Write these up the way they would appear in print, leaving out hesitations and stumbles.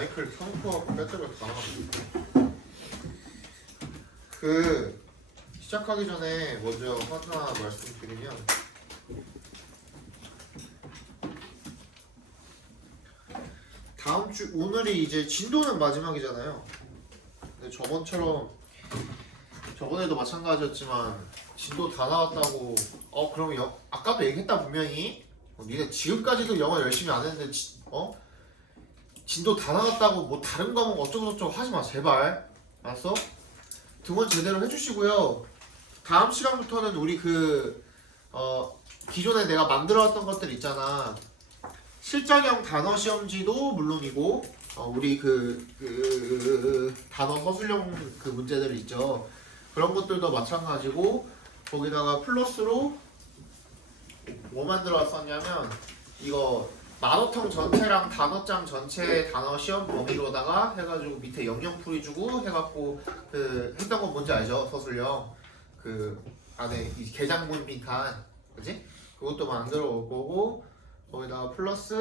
마이크를 켜놓고 배터리가 다 나가지고. 시작하기 전에 먼저 하나 말씀드리면, 다음 주 오늘이 이제 진도는 마지막이잖아요. 근데 저번에도 마찬가지였지만 진도 다 나왔다고 그럼 아까도 얘기했다 분명히 니네 지금까지도 영어 열심히 안 했는데 진도 다 나갔다고 뭐 다른 과목 어쩌고저쩌고 하지마 제발. 알았어? 등원 제대로 해주시고요. 다음 시간부터는 우리 기존에 내가 만들어왔던 것들 있잖아. 실전형 단어 시험지도 물론이고 우리 단어 서술형 문제들 있죠. 그런 것들도 마찬가지고 거기다가 플러스로 뭐 만들어 왔었냐면 이거 만호통 전체랑 단어장 전체 단어 시험 범위로다가 해가지고 밑에 영영풀이 주고 해갖고 했던 건 뭔지 알죠? 서술형 안에 이 개장문 빈칸 그지? 그것도 만들어 올 거고 거기다가 플러스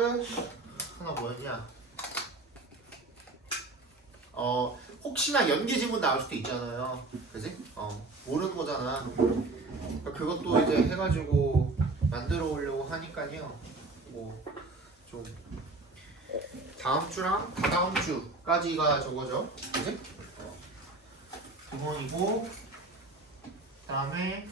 하나 뭐였냐? 혹시나 연기 지문 나올 수도 있잖아요. 그지? 모르는 거잖아. 그러니까 그것도 이제 해가지고 만들어 오려고 하니까요. 뭐 좀 다음 주랑 다다음 주까지가 저거죠. 그지? 그번이고 그다음에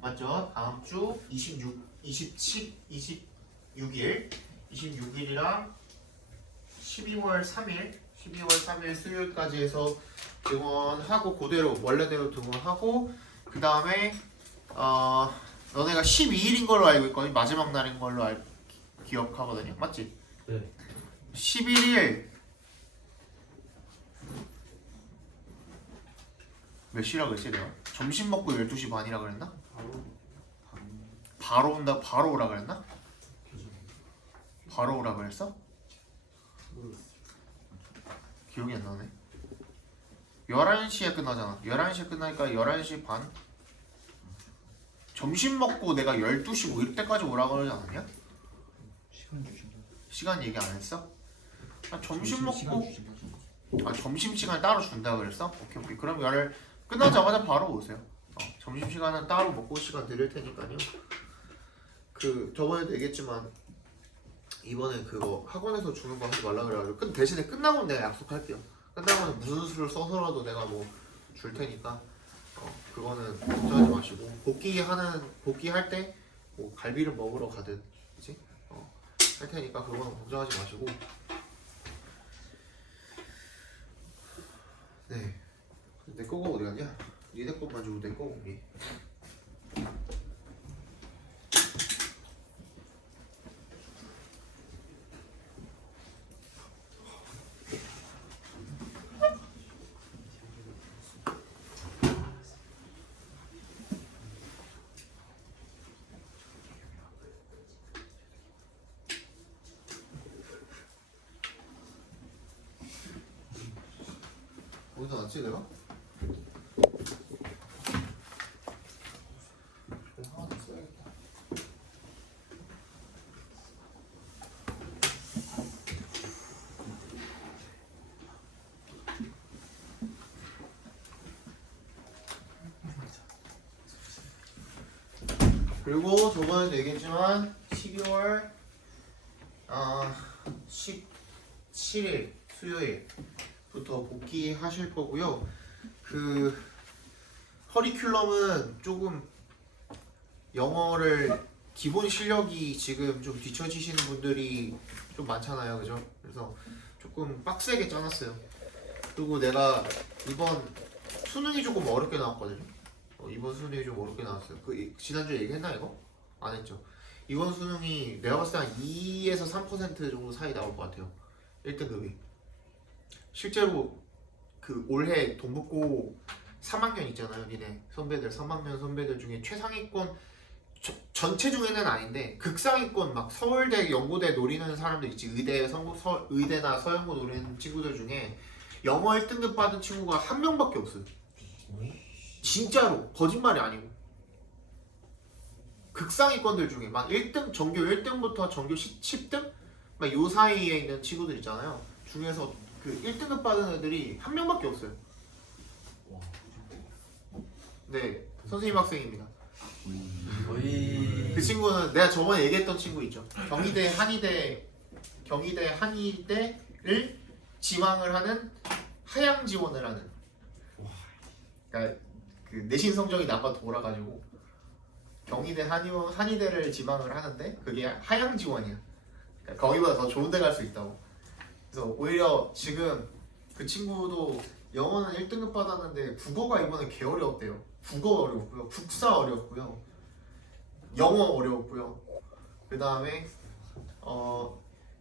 맞죠? 다음 주 26일이랑 12월 3일 수요일까지 해서 등원하고 그대로 원래대로 등원하고 그 다음에 너네가 12일인 걸로 알고 있거든. 마지막 날인 걸로 기억하거든요. 맞지? 네. 11일 몇 시라 그랬지 내가? 점심 먹고 12시 반이라 그랬나? 바로 온다 바로 오라 그랬나? 바로 오라 그랬어? 기억이 안 나네. 11시에 끝나잖아. 11시에 끝나니까 11시 반? 점심 먹고 내가 12시 뭐 이때까지 오라 그러지 않았냐? 시간 주신다. 시간 얘기 안 했어? 점심 먹고 시간 주신다. 점심시간 따로 준다 그랬어? 오케이. 그럼 끝나자마자 바로 오세요. 점심시간은 따로 먹고 시간 드릴 테니까요. 저번에도 얘기했지만 이번에 그거 학원에서 주는 거 하지 말라 그래가지고 대신에 끝나고 내가 약속할게요. 끝나고는 무슨 수를 써서라도 내가 뭐 줄 테니까 그거는 걱정하지 마시고 복귀할 때 뭐 갈비를 먹으러 가든 그치? 할 테니까 그거는 걱정하지 마시고 네. 내 거가 어디 갔냐? 니네 것만 주고 내 거가 어디? 어디다 놨지 내가? 하나 더 써야겠다. 그리고 저번에도 얘기했지만 12월 17일 수요일부터 복귀하실 거고요. 커리큘럼은 조금 영어를 기본 실력이 지금 좀 뒤처지시는 분들이 좀 많잖아요, 그죠? 그래서 조금 빡세게 짜놨어요. 그리고 내가 이번 수능이 조금 어렵게 나왔거든요. 이번 수능이 좀 어렵게 나왔어요. 지난주에 얘기했나 이거? 안 했죠. 이번 수능이 내가 봤을 때 한 2에서 3% 정도 사이 나올 것 같아요. 1등급이. 실제로 올해 동북고 3학년 있잖아요. 니네 선배들 3학년 선배들 중에 최상위권 전체 중에는 아닌데 극상위권 막 서울대, 연고대 노리는 사람들 있지. 의대나 서영고 노리는 친구들 중에 영어 1등급 받은 친구가 한 명밖에 없어요. 진짜로 거짓말이 아니고 극상위권들 중에 막 1등 전교 1등부터 전교 10등 막 요 사이에 있는 친구들 있잖아요. 중에서 그 1등급 받은 애들이 한 명밖에 없어요. 와. 네, 선생님 학생입니다. 거의 그 친구는 내가 저번에 얘기했던 친구 있죠. 경희대 한의대를 지망을 하는 하향 지원을 하는. 그러니까 그 내신 성적이 나빠 돌아가지고 경희대 한의대를 지망을 하는데 그게 하향 지원이야. 그러니까 거기보다 더 좋은 데 갈 수 있다고. 그래서 오히려 지금 그 친구도 영어는 1등급 받았는데 국어가 이번에 개 어려웠대요. 국어 어려웠고요. 국사 어려웠고요. 영어 어려웠고요. 그 다음에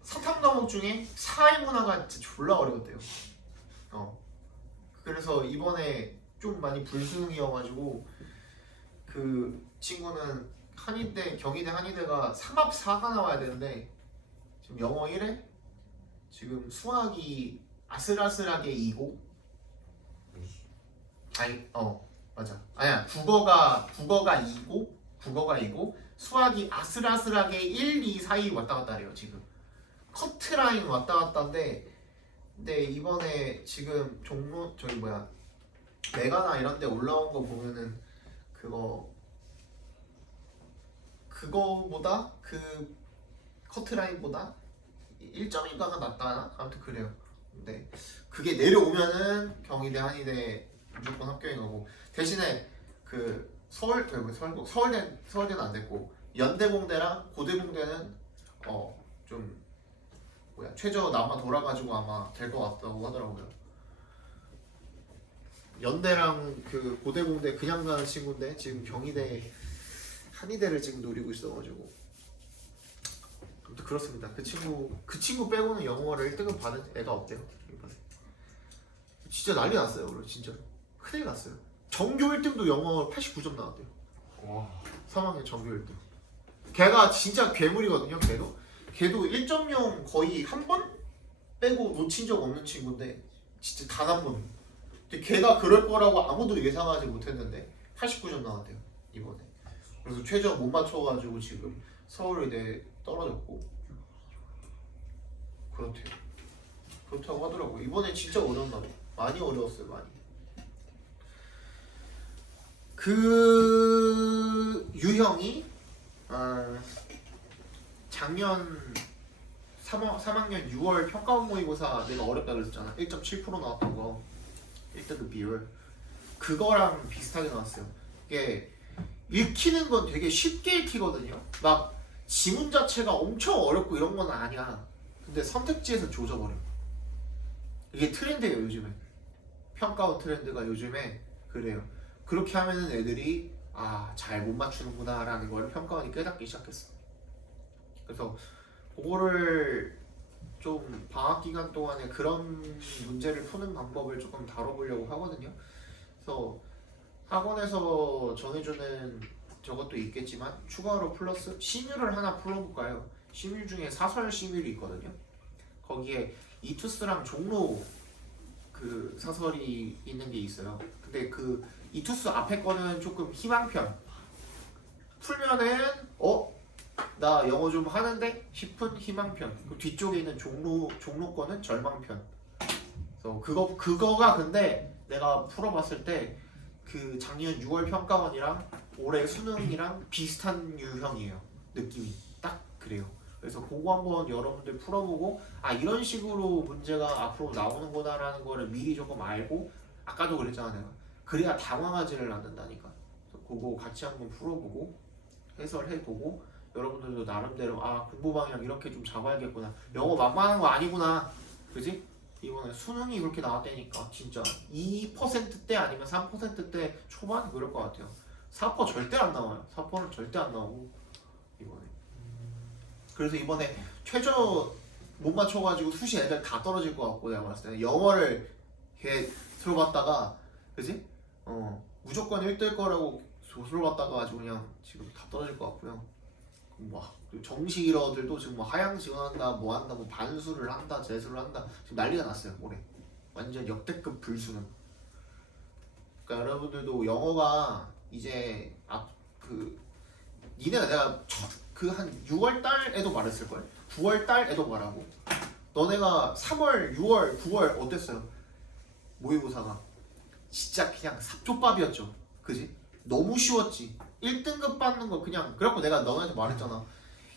사탐 과목 중에 사회문화가 진짜 졸라 어려웠대요. 그래서 이번에 좀 많이 불수능이어가지고 그 친구는 경희대 한의대가 3합 4가 나와야 되는데 지금 영어 1회, 지금 수학이 아슬아슬하게 2고, 아니 맞아, 아니야, 국어가 2고 수학이 아슬아슬하게 1, 2 사이 왔다 갔다 해요. 지금 커트라인 왔다 갔다인데, 근데 이번에 지금 메가나 이런 데 올라온 거 보면은 그거보다 그 커트라인보다 1점인가가 낫다나? 아무튼 그래요. 근데 그게 내려오면은 경희대 한의대 무조건 합격인 거고, 대신에 그 서울대는 안 됐고 연대공대랑 고대공대는 좀 최저 남아 돌아가지고 아마 될 것 같다고 하더라고요. 연대랑 그 고대공대 그냥 가는 친구인데 지금 경희대 한의대를 지금 노리고 있어가지고 아무튼 그렇습니다. 그 친구 빼고는 영어를 1등급 받은 애가 없대요. 이번에 진짜 난리 났어요. 그래 진짜 큰일 났어요. 전교 1등도 영어 89점 나왔대요. 와. 3학년 전교 1등. 걔가 진짜 괴물이거든요. 걔도 1.0 거의 한 번 빼고 놓친 적 없는 친구인데 진짜 단 한 번. 근데 걔가 그럴 거라고 아무도 예상하지 못했는데 89점 나왔대요 이번에. 그래서 최저 못 맞춰가지고 지금 서울의대 떨어졌고 그렇다고 하더라고. 이번에 진짜 어려웠나 봐. 많이 어려웠어요. 많이. 그 유형이 작년 3학년 6월 평가원 모의고사 내가 어렵다 그랬잖아. 1.7% 나왔던 거 1등급 비율 그거랑 비슷하게 나왔어요. 이게 읽히는 건 되게 쉽게 읽히거든요. 막 지문 자체가 엄청 어렵고 이런 건 아니야. 근데 선택지에서 조져버려. 이게 트렌드예요 요즘에. 평가원 트렌드가 요즘에 그래요. 그렇게 하면은 애들이 잘 못 맞추는구나 라는 걸 평가원이 깨닫기 시작했어. 그래서 그거를 좀 방학 기간 동안에 그런 문제를 푸는 방법을 조금 다뤄보려고 하거든요. 그래서 학원에서 정해주는 저것도 있겠지만 추가로 플러스 심유를 하나 풀어볼까요? 심유 중에 사설 심유이 있거든요. 거기에 이투스랑 종로 그 사설이 있는 게 있어요. 근데 그 이투스 앞에 거는 조금 희망편. 풀면은 나 영어 좀 하는데 싶은 희망편. 그 뒤쪽에 있는 종로 거는 절망편. 그래서 그거가 근데 내가 풀어봤을 때 그 작년 6월 평가원이랑 올해 수능이랑 비슷한 유형이에요. 느낌이 딱 그래요. 그래서 그거 한번 여러분들 풀어보고 이런 식으로 문제가 앞으로 나오는구나라는 거를 미리 조금 알고, 아까도 그랬잖아 내가. 그래야 당황하지를 않는다니까. 그래서 그거 같이 한번 풀어보고 해설해보고 여러분들도 나름대로 공부 방향 이렇게 좀 잡아야겠구나. 영어 만만한 거 아니구나. 그지? 이번에 수능이 그렇게 나왔다니까 진짜 2%대 아니면 3%대 초반 그럴 것 같아요. 4% 절대 안 나와요. 4%는 절대 안 나오고 이번에. 그래서 이번에 최저 못 맞춰가지고 수시 애들 다 떨어질 것 같고, 내가 봤을 때는 영어를 걔 들어봤다가 그지? 무조건 1될 거라고 조술받다가 아주 그냥 지금 다 떨어질 것 같고요. 정시일어들도 지금 하향 지원한다, 뭐 한다, 뭐 반수를 한다, 재수를 한다, 지금 난리가 났어요 올해. 완전 역대급 불수능. 그러니까 여러분들도 영어가 이제 니네가 내가 그 한 6월 달에도 말했을걸? 9월 달에도 말하고 너네가 3월, 6월, 9월 어땠어요? 모의고사가 진짜 그냥 삽족밥이었죠. 그지? 너무 쉬웠지. 1등급 받는 거 그냥 그래갖고 내가 너네한테 말했잖아.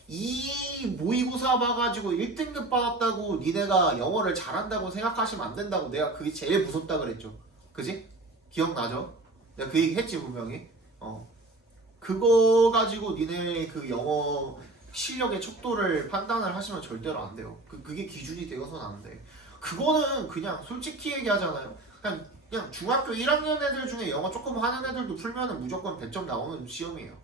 이 모의고사 봐가지고 1등급 받았다고 니네가 영어를 잘한다고 생각하시면 안 된다고 내가 그게 제일 무섭다 그랬죠. 그지? 기억나죠? 내가 그 얘기 했지 분명히. 그거 가지고 니네 그 영어 실력의 척도를 판단을 하시면 절대로 안 돼요. 그게 기준이 되어서는 안 돼. 그거는 그냥 솔직히 얘기하잖아요. 그냥 중학교 1학년 애들 중에 영어 조금 하는 애들도 풀면은 무조건 100점 나오는 시험이에요.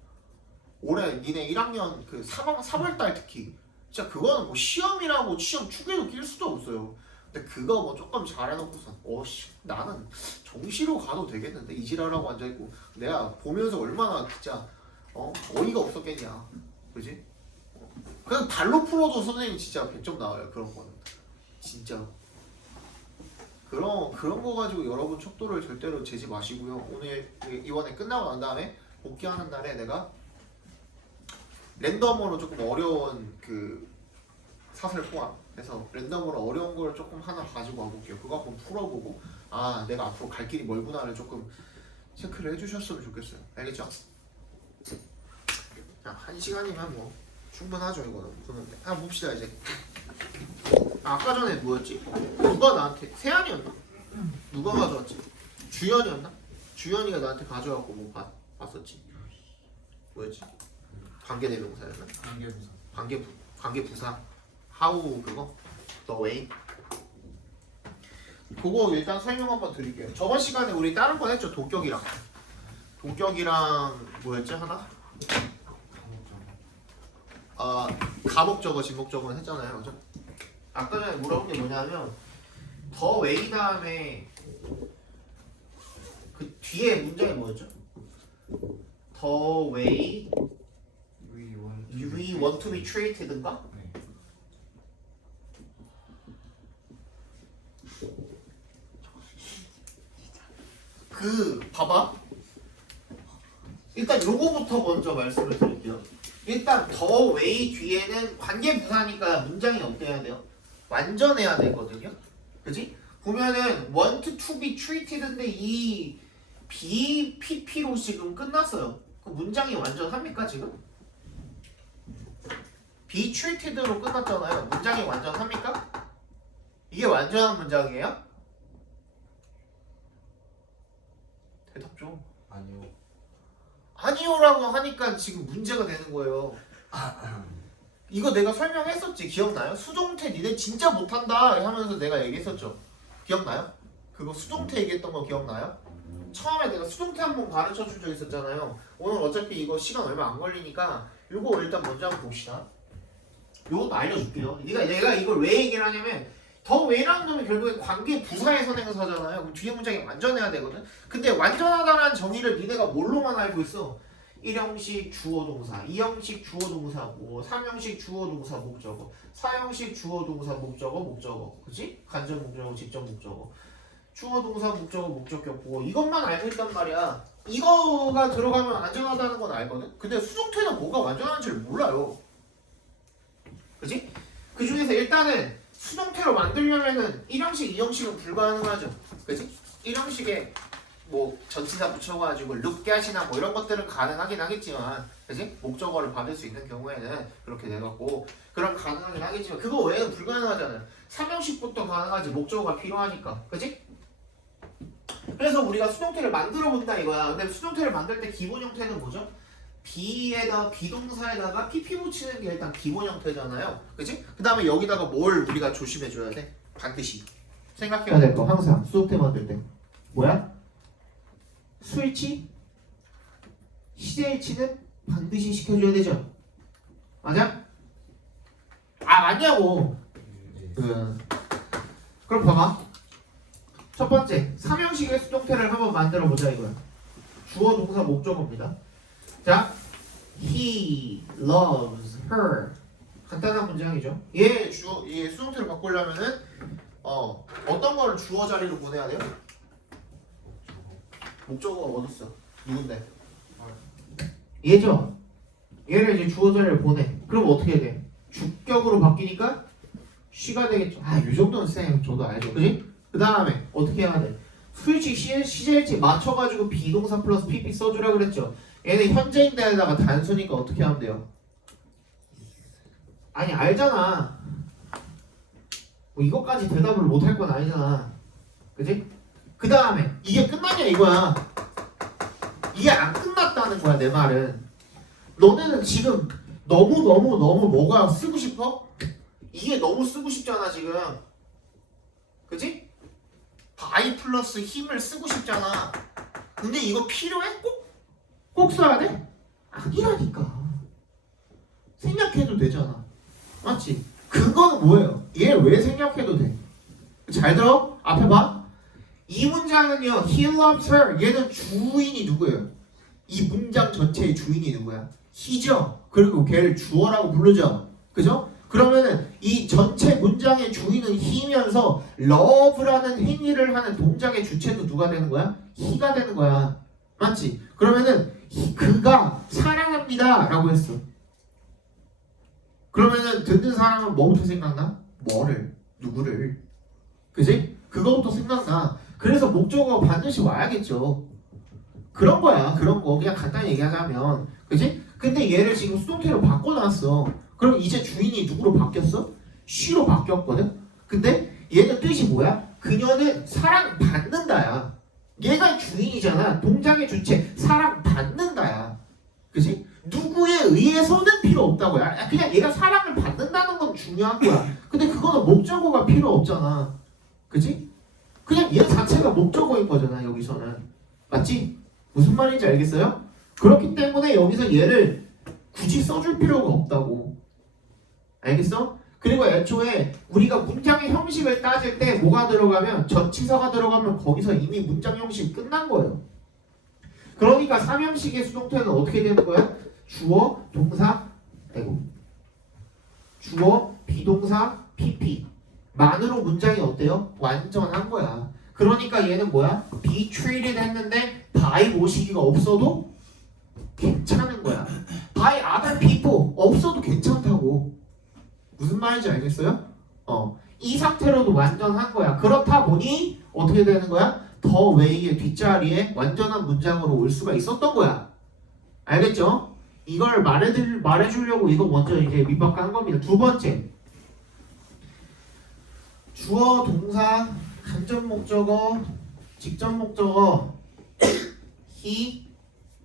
올해 니네 1학년 그 3월달 특히 진짜 그거는 뭐 시험이라고 시험 축에도 낄 수도 없어요. 근데 그거 뭐 조금 잘해놓고선 나는 정시로 가도 되겠는데 이지랄하고 앉아있고 내가 보면서 얼마나 진짜 어이가 없었겠냐. 그지? 그냥 발로 풀어도 선생님 진짜 100점 나와요. 그런 거는 진짜 그런 거 가지고 여러분 척도를 절대로 재지 마시고요. 오늘 이번에 끝나고 난 다음에 복귀하는 날에 내가 랜덤으로 조금 어려운 그 사설 포함해서 랜덤으로 어려운 걸 조금 하나 가지고 와볼게요. 그거 한번 풀어보고 내가 앞으로 갈 길이 멀구나를 조금 체크를 해주셨으면 좋겠어요. 알겠죠? 자, 1시간이면 뭐 충분하죠. 이거는 푸는데 봅시다 이제. 아까 전에 뭐였지? 누가 나한테 세안이었나? 누가 가져왔지? 주연이었나? 주연이가 나한테 가져와갖고 뭐 봤었지. 뭐였지? 관계대명사였나? 관계부사. 관계부사. 하우 그거? The way. 그거 일단 설명 한번 드릴게요. 저번 시간에 우리 다른 건 했죠. 동격이랑 뭐였지 하나? 가목적어, 진목적어는 했잖아요, 그죠? 아까 전에 물어본 게 뭐냐면 the way 다음에 그 뒤에 문장이 뭐였죠? The way we want to be treated인가? 네. 봐봐. 일단 요거부터 먼저 말씀을 드릴게요. 일단 the way 뒤에는 관계부사니까 문장이 어때야 돼요? 완전해야 되거든요. 그지? 보면은 want to be treated인데 이 BPP로 지금 끝났어요. 그 문장이 완전합니까 지금? be treated로 끝났잖아요. 문장이 완전합니까? 이게 완전한 문장이에요? 대답 좀. 아니요. 아니요라고 하니까 지금 문제가 되는 거예요. 이거 내가 설명했었지. 기억나요? 수동태 니네 진짜 못한다 하면서 내가 얘기했었죠. 기억나요? 그거 수동태 얘기했던 거 기억나요? 처음에 내가 수동태 한번 가르쳐 준 적 있었잖아요. 오늘 어차피 이거 시간 얼마 안 걸리니까 이거 일단 먼저 한번 봅시다. 이것도 알려줄게요. 내가 이걸 왜 얘기를 하냐면 더 왜라는 놈이 결국에 관계 부사의 선행사잖아요. 그럼 뒤에 문장이 완전해야 되거든. 근데 완전하다라는 정의를 니네가 뭘로만 알고 있어? 1형식 주어 동사, 2형식 주어 동사, 3형식 주어 동사 목적어, 4형식 주어 동사 목적어, 그치? 간접 목적어, 직접 목적어, 주어 동사 목적어, 목적격 보고 이것만 알고 있단 말이야. 이거가 들어가면 완전하다는 건 알거든. 근데 수동태는 뭐가 완전한지를 몰라요. 그치? 그 중에서 일단은 수동태로 만들려면은 1형식, 2형식은 불가능하죠. 그치? 1형식에 뭐 전치사 붙여가지고 lookat이나 뭐 이런 것들은 가능하긴 하겠지만, 그치? 목적어를 받을 수 있는 경우에는 그렇게 돼갖고 그럼 가능하긴 하겠지만 그거 외에는 불가능하잖아요. 3형식부터 가능하지. 목적어가 필요하니까. 그치? 그래서 우리가 수동태를 만들어 본다 이거야. 근데 수동태를 만들 때 기본 형태는 뭐죠? 비동사에다가 PP 붙이는 게 일단 기본 형태잖아요. 그치? 그 다음에 여기다가 뭘 우리가 조심해줘야 돼? 반드시 생각해야 될 거 항상 수동태 만들 때 뭐야? 수일치? 시제일치는 반드시 시켜줘야 되죠? 맞아? 맞냐고. 그럼 봐봐. 첫 번째 3형식의 수동태를 한번 만들어 보자 이거야. 주어 동사 목적어입니다. 자, he loves her. 간단한 문장이죠. 얘 수동태를 바꾸려면은 어떤 거를 주어 자리로 보내야 돼요? 목적어가 어딨어? 누군데? 얘죠. 얘를 이제 주어 자리를 보내. 그럼 어떻게 돼? 주격으로 바뀌니까 쉬가 되겠죠. 아, 이 정도는 쌤 저도 알죠. 그지? 그 다음에 어떻게 해야 돼? 수일치 시제일치 맞춰가지고 비동사 플러스 PP 써주라 그랬죠. 얘는 현재인데다가 단수니까 어떻게 하면 돼요? 아니 알잖아. 뭐 이것까지 대답을 못할 건 아니잖아. 그지? 그 다음에 이게 끝나냐 이거야. 이게 안 끝났다는 거야 내 말은. 너네는 지금 너무 뭐가 쓰고 싶어? 이게 너무 쓰고 싶잖아 지금. 그지? 바이 플러스 힘을 쓰고 싶잖아. 근데 이거 필요해? 꼭 써야 돼? 아니라니까. 생략해도 되잖아. 맞지? 그건 뭐예요? 얘 왜 생략해도 돼? 잘 들어? 앞에 봐. 이 문장은요, he loves her. 얘는 주인이 누구예요? 이 문장 전체의 주인이 누구야? he죠. 그리고 걔를 주어라고 부르죠. 그죠? 그러면은 이 전체 문장의 주인은 he면서 love라는 행위를 하는 동작의 주체도 누가 되는 거야? he가 되는 거야. 맞지? 그러면은 그가 사랑합니다 라고 했어. 그러면은 듣는 사람은 뭐부터 생각나? 뭐를? 누구를? 그지? 그거부터 생각나. 그래서 목적어가 반드시 와야겠죠. 그런 거야. 그런 거. 그냥 간단히 얘기하자면. 그지? 근데 얘를 지금 수동태로 바꿔놨어. 그럼 이제 주인이 누구로 바뀌었어? she로 바뀌었거든? 근데 얘는 뜻이 뭐야? 그녀는 사랑받는다야. 얘가 주인이잖아. 동작의 주체. 사랑받는다야. 그지? 누구에 의해서는 필요 없다고야. 그냥 얘가 사랑을 받는다는 건 중요한 거야. 근데 그거는 목적어가 필요 없잖아. 그지? 그냥 얘 자체가 목적어인 거잖아 여기서는. 맞지? 무슨 말인지 알겠어요? 그렇기 때문에 여기서 얘를 굳이 써줄 필요가 없다고. 알겠어? 그리고 애초에 우리가 문장의 형식을 따질 때 뭐가 들어가면 전치사가 들어가면 거기서 이미 문장 형식 끝난 거예요. 그러니까 삼형식의 수동태는 어떻게 되는 거야? 주어, 동사, 주어, 비동사, PP 만으로 문장이 어때요? 완전한 거야. 그러니까 얘는 뭐야? be treated 했는데 by 모시기가 없어도 괜찮은 거야. by other people 없어도 괜찮다고. 무슨 말인지 알겠어요? 이 상태로도 완전한 거야. 그렇다 보니 어떻게 되는 거야? 더 웨이의 뒷자리에 완전한 문장으로 올 수가 있었던 거야. 알겠죠? 이걸 말해주려고 이거 먼저 이제 밑바탕 겁니다. 두 번째, 주어, 동사, 간접 목적어, 직접 목적어. He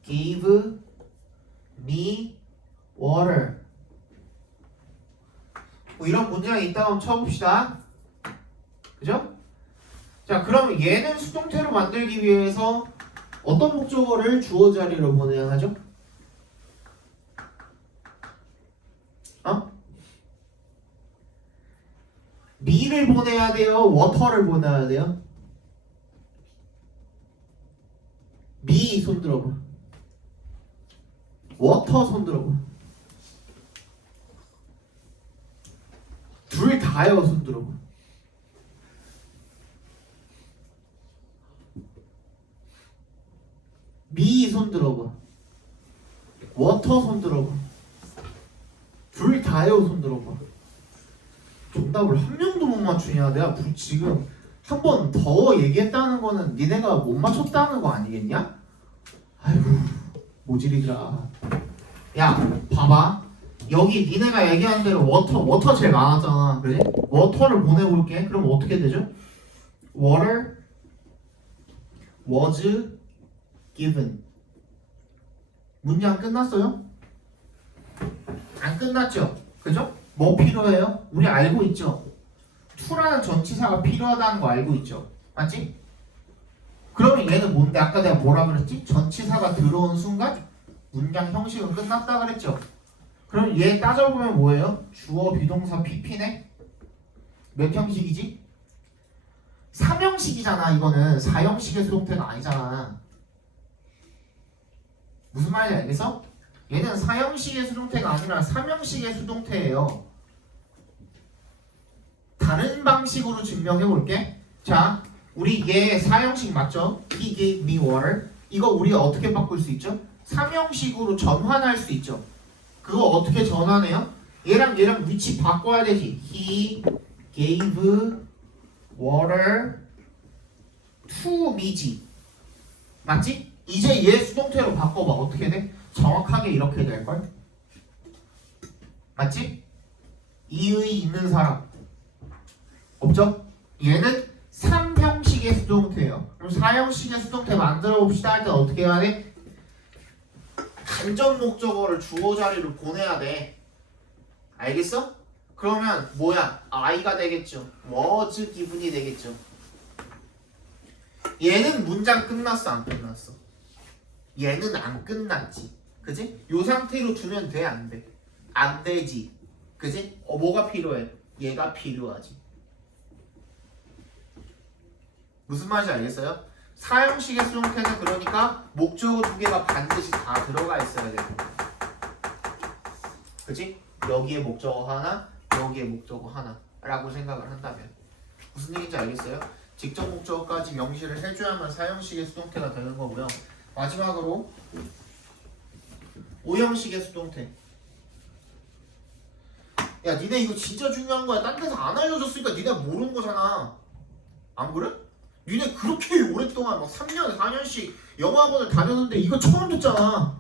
gave me water. 뭐 이런 문장이 있다고 한번 쳐봅시다. 그죠? 자, 그럼 얘는 수동태로 만들기 위해서 어떤 목적어를 주어 자리로 보내야 하죠? me를 보내야 돼요? water를 보내야 돼요? me 손 들어봐. water 손 들어봐. 둘 다요 손 들어봐. me 손 들어봐. water 손 들어봐. 둘 다요 손 들어봐. 정답을 한 명도 못 맞추냐? 내가 지금 한 번 더 얘기했다는 거는 니네가 못 맞췄다는 거 아니겠냐? 아이고 모질이더라. 야 봐봐. 여기 니네가 얘기한 대로 워터 제일 많았잖아. 그래? 워터를 보내볼게. 그럼 어떻게 되죠? Water was given. 문장 끝났어요? 안 끝났죠? 그죠? 뭐 필요해요? 우리 알고 있죠? to라는 전치사가 필요하다는 거 알고 있죠? 맞지? 그러면 얘는 뭔데? 아까 내가 뭐라 그랬지? 전치사가 들어온 순간 문장 형식은 끝났다 그랬죠? 그럼 얘 따져보면 뭐예요? 주어, 비동사, PP네? 몇 형식이지? 3형식이잖아 이거는. 4형식의 수동태가 아니잖아. 무슨 말인지 알겠어? 얘는 4형식의 수동태가 아니라 3형식의 수동태예요. 다른 방식으로 증명해 볼게. 자, 우리 얘 4형식 맞죠? He gave me water. 이거 우리가 어떻게 바꿀 수 있죠? 3형식으로 전환할 수 있죠. 그거 어떻게 전환해요? 얘랑 위치 바꿔야 되지. He gave water to me지. 맞지? 이제 얘 수동태로 바꿔봐. 어떻게 돼? 정확하게 이렇게 될걸? 맞지? 이의 있는 사람 없죠? 얘는 3형식의 수동태예요. 그럼 4형식의 수동태 만들어 봅시다 할 때 어떻게 해야 돼? 간접 목적어를 주어 자리로 보내야 돼. 알겠어? 그러면 뭐야? I가 되겠죠. was given이 되겠죠. 얘는 문장 끝났어 안 끝났어? 얘는 안 끝났지. 그지? 요 상태로 두면 돼 안 돼? 안 되지. 그지? 뭐가 필요해? 얘가 필요하지. 무슨 말인지 알겠어요? 사형식의 수동태는 그러니까 목적어 두 개가 반드시 다 들어가 있어야 되는 거야. 그치? 여기에 목적어 하나, 여기에 목적어 하나 라고 생각을 한다면 무슨 얘기인지 알겠어요? 직접 목적어까지 명시를 해줘야만 사형식의 수동태가 되는 거고요. 마지막으로 5형식의 수동태. 야 니네 이거 진짜 중요한 거야. 딴 데서 안 알려줬으니까 니네 모르는 거잖아. 안 그래? 니네 그렇게 오랫동안 막 3년, 4년씩 영어학원을 다녔는데 이거 처음 듣잖아.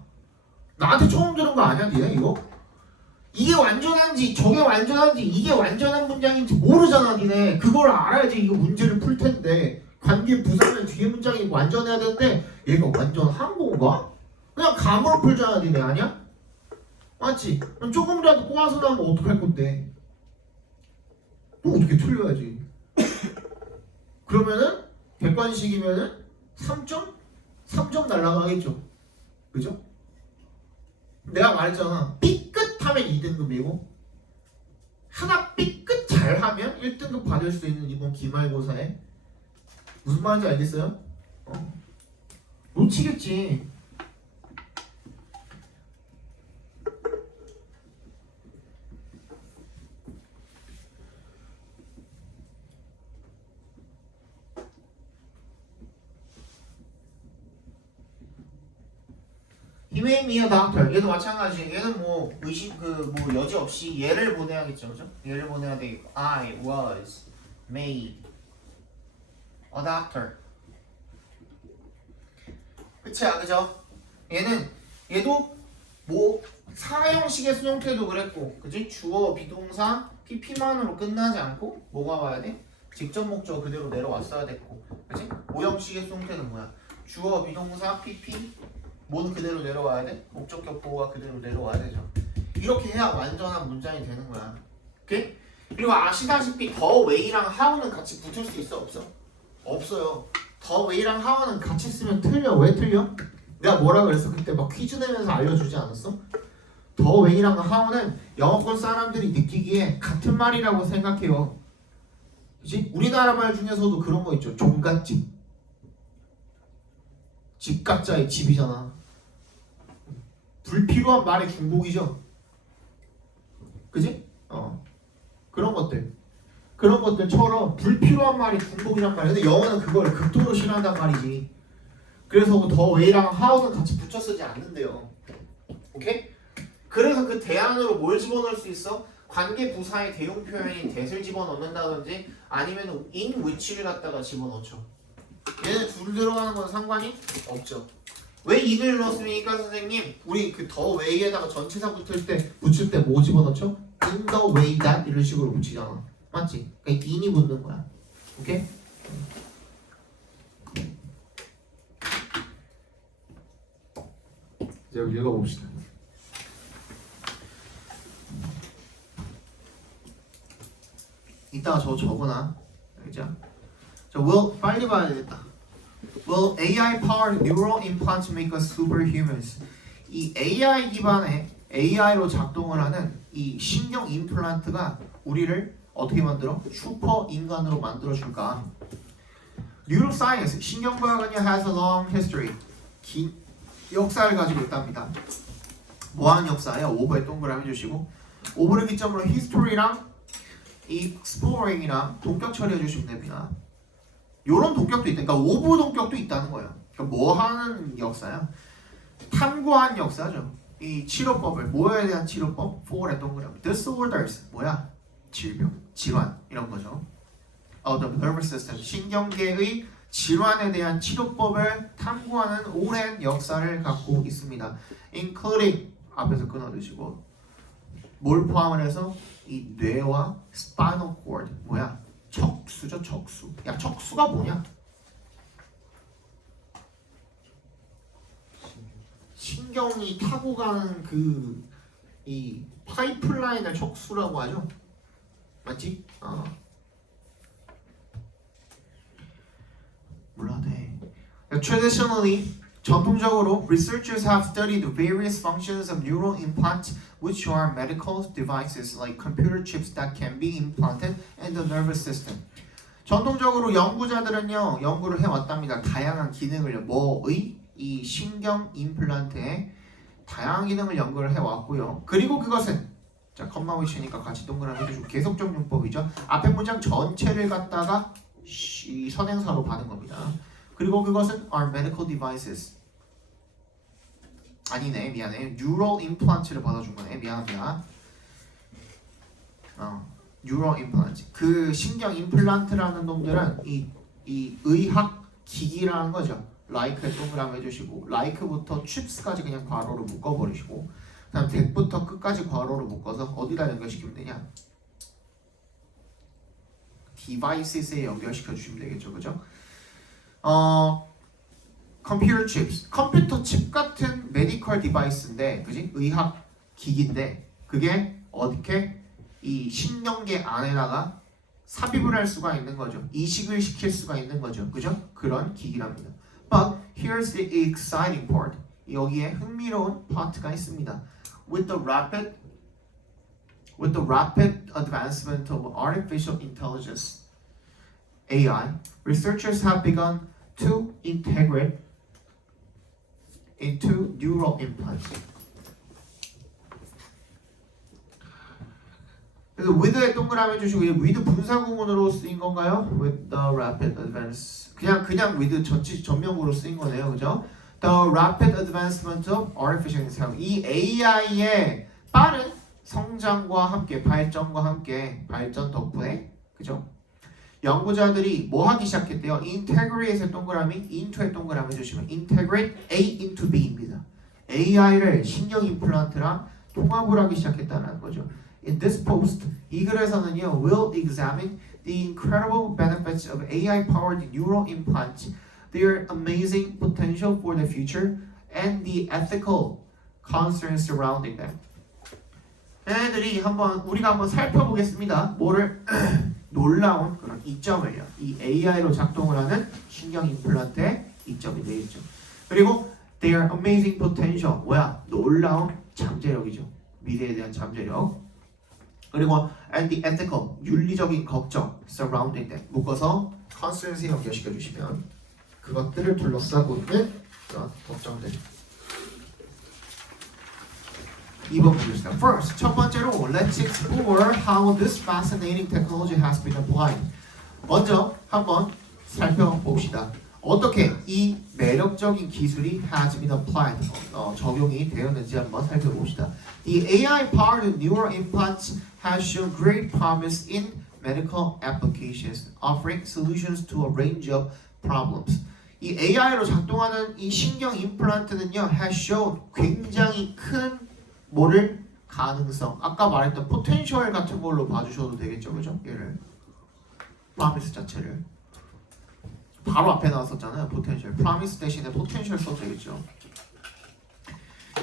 나한테 처음 들은 거 아니야 니네 이거? 이게 완전한지 저게 완전한지 이게 완전한 문장인지 모르잖아 니네. 그걸 알아야지 이거 문제를 풀 텐데. 관계 부사는 뒤에 문장이 완전해야 되는데 얘가 완전한 건가? 그냥 감으로 풀잖아 니네 아니야? 맞지? 그럼 조금이라도 꼬아서 나오면 어떡할 건데? 또 어떻게 틀려야지. 그러면은 객관식이면은 3점? 3점 날라가겠죠. 그죠? 내가 말했잖아. 삐끗하면 2등급이고 하나 삐끗 잘하면 1등급 받을 수 있는 이번 기말고사에 무슨 말인지 알겠어요? 놓치겠지. He made me a doctor. 얘도 마찬가지. 얘는 뭐 의심 뭐 여지 없이 얘를 보내야겠죠, 그죠? 얘를 보내야 되겠고. I was made a doctor. 그치야, 그죠? 얘도 뭐 사형식의 수동태도 그랬고, 그지? 주어, 비동사, PP만으로 끝나지 않고 뭐가 와야 돼? 직접 목적 그대로 내려왔어야 됐고, 그지? 5형식의 수동태는 뭐야? 주어, 비동사, PP 뭐는 그대로 내려와야 돼? 목적격 보호가 그대로 내려와야 되죠. 이렇게 해야 완전한 문장이 되는 거야. 오케이? 그리고 아시다시피 더 웨이랑 하우는 같이 붙을 수 있어? 없어? 없어요. 더 웨이랑 하우는 같이 쓰면 틀려. 왜 틀려? 내가 뭐라 그랬어? 그때 막 퀴즈 내면서 알려주지 않았어? 더 웨이랑 하우는 영어권 사람들이 느끼기에 같은 말이라고 생각해요. 그치? 우리나라 말 중에서도 그런 거 있죠. 종갓집. 집값자의 집이잖아. 불필요한 말의 중복이죠. 그지? 그런 것들처럼 불필요한 말이 중복이란 말이야. 근데 영어는 그걸 극도로 싫어한단 말이지. 그래서 더 웨이랑 하우는 같이 붙여 쓰지 않는데요. 오케이? 그래서 그 대안으로 뭘 집어넣을 수 있어? 관계 부사의 대용 표현인 that을 집어넣는다든지 아니면 in which를 갖다가 집어넣죠. 얘네 둘 들어가는 건 상관이 없죠. 왜 in을 넣었습니까 선생님? 우리 그 더 웨이에다가 전치사 붙일 때 뭐 집어넣죠? in the way that 이런 식으로 붙이잖아. 맞지? 그러니까 in이 붙는 거야. 오케이? 이제 여기 읽어봅시다. 이따가 저 적어놔. 알겠죠? 자, will 빨리 봐야 되겠다. Will AI-powered neural implants make us superhumans? 이 AI 기반의 AI로 작동을 하는 이 신경 임플란트가 우리를 어떻게 만들어? 슈퍼 인간으로 만들어줄까? Neuroscience, 신경과학은요 has a long history. 긴 역사를 가지고 있답니다. 뭐하는 역사예요? 오버에 동그라미 주시고 오버를 기점으로 history랑 이 exploring이랑 동격 처리해 주시면 됩니다. 요런 동격도 있다. 그러니까 오브 동격도 있다는 거예요. 그러니까 뭐 하는 역사야? 탐구한 역사죠. 이 치료법을 뭐에 대한 치료법? for의 동그라미 disorders 뭐야? 질병, 질환 이런 거죠. of the nervous system 신경계의 질환에 대한 치료법을 탐구하는 오랜 역사를 갖고 있습니다. including 앞에서 끊어주시고 뭘 포함을 해서 이 뇌와 spinal cord 뭐야? 척수죠 척수. 야 척수가 뭐냐? 신경이 타고 가는 그 이 파이프라인을 척수라고 하죠. 맞지? 몰라도 돼. Traditionally, 전통적으로 researchers have studied various functions of neural implants, which are medical devices like computer chips that can be implanted in the nervous system. 전통적으로 연구자들은요 연구를 해왔답니다. 다양한 기능을 뭐의 이 신경 임플란트의 다양한 기능을 연구를 해왔고요. 그리고 그것은 자 컴마 위치니까 같이 동그라미 해주시고 계속적 용법이죠. 앞에 문장 전체를 갖다가 이 선행사로 받은 겁니다. 그리고 그것은 are medical devices 아니네 미안해 neural implant를 받아준 거네 미안합니다. neural implant 그 신경 임플란트라는 놈들은 이 의학 기기라는 거죠. like에 동그라미 해주시고 like부터 chips까지 그냥 괄호로 묶어버리시고 그다음 that부터 끝까지 괄호로 묶어서 어디다 연결시키면 되냐? devices에 연결시켜 주시면 되겠죠, 그죠? computer chips, 컴퓨터 칩 같은 medical device인데, 그지? 의학 기기인데, 그게 어떻게 이 신경계 안에다가 삽입을 할 수가 있는 거죠. 이식을 시킬 수가 있는 거죠, 그죠? 그런 기기랍니다. But here's the exciting part. 여기에 흥미로운 파트가 있습니다. With the rapid advancement of artificial intelligence (AI), researchers have begun to integrate into neural implants. 그래서 with에 동그라미 해주시고 with 분사구문으로 쓰인 건가요? With the rapid advance 그냥 with 전명구로 쓰인 거네요, 그죠? The rapid advancement of artificial intelligence 이 AI의 빠른 성장과 함께 발전과 함께 발전 덕분에 그죠? 연구자들이 뭐 하기 시작했대요? Integrate의 동그라미, into의 동그라미 해주시면 integrate A into B입니다. AI를 신경 임플란트랑 통합을 하기 시작했다는 거죠. In this post, 이 글에서는요, will examine the incredible benefits of AI-powered neural implants, their amazing potential for the future, and the ethical concerns surrounding them. 얘네들이 우리가 한번 살펴보겠습니다. 뭐를 놀라운 그런 이점을요. 이 AI로 작동을 하는 신경 임플란트의 이점이 되겠죠. 그리고 their amazing potential, 뭐야? 놀라운 잠재력이죠. 미래에 대한 잠재력. 그리고 and the ethical, 윤리적인 걱정 surrounding them 묶어서 concerns에 연결시켜 주시면 그것들을 둘러싸고 있는 그런 걱정들. 2번 보겠습니다. First, 첫 번째로 let's explore how this fascinating technology has been applied. 먼저 한번 살펴봅시다. 어떻게 이 매력적인 기술이 has been applied, 적용이 되었는지 한번 살펴봅시다. The AI-powered neural implants has shown great promise in medical applications, offering solutions to a range of problems. 이 AI로 작동하는 이 신경 임플란트는요, has shown 굉장히 큰 뭐를 가능성. 아까 말했던 potential 같은 걸로 봐주셔도 되겠죠, 그죠? 얘를 promise 자체를. 바로 앞에 나왔었잖아요. potential. promise 대신에 potential 써도 되겠죠.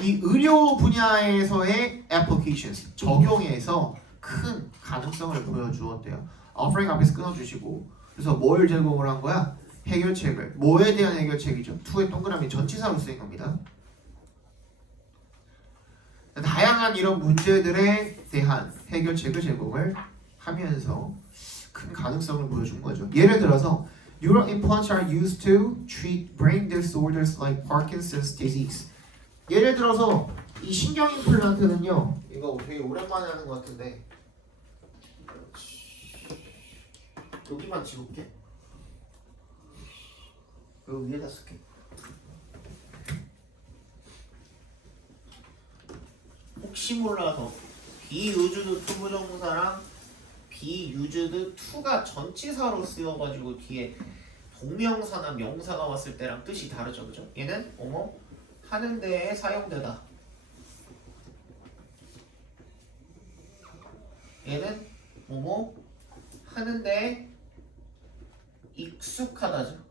이 의료 분야에서의 applications, 적용에서 큰 가능성을 보여주었대요. offering 앞에서 끊어주시고 그래서 뭘 제공을 한 거야? 해결책을. 뭐에 대한 해결책이죠? to의 동그라미 전치사로 쓰인 겁니다. 다양한 이런 문제들에 대한 해결책을 제공을 하면서 큰 가능성을 보여준 거죠. 예를 들어서 Neural implants are used to treat brain disorders like Parkinson's disease. 예를 들어서 이 신경 임플란트는요. 이거 되게 오랜만에 하는 것 같은데 여기만 집을게. 여기 위에다 쓸게. 혹시 몰라서 be used to 부정사랑 be used to가 전치사로 쓰여가지고 뒤에 동명사나 명사가 왔을 때랑 뜻이 다르죠, 그죠? 얘는 뭐뭐 하는 데에 사용되다. 얘는 뭐뭐 하는 데에 익숙하다죠.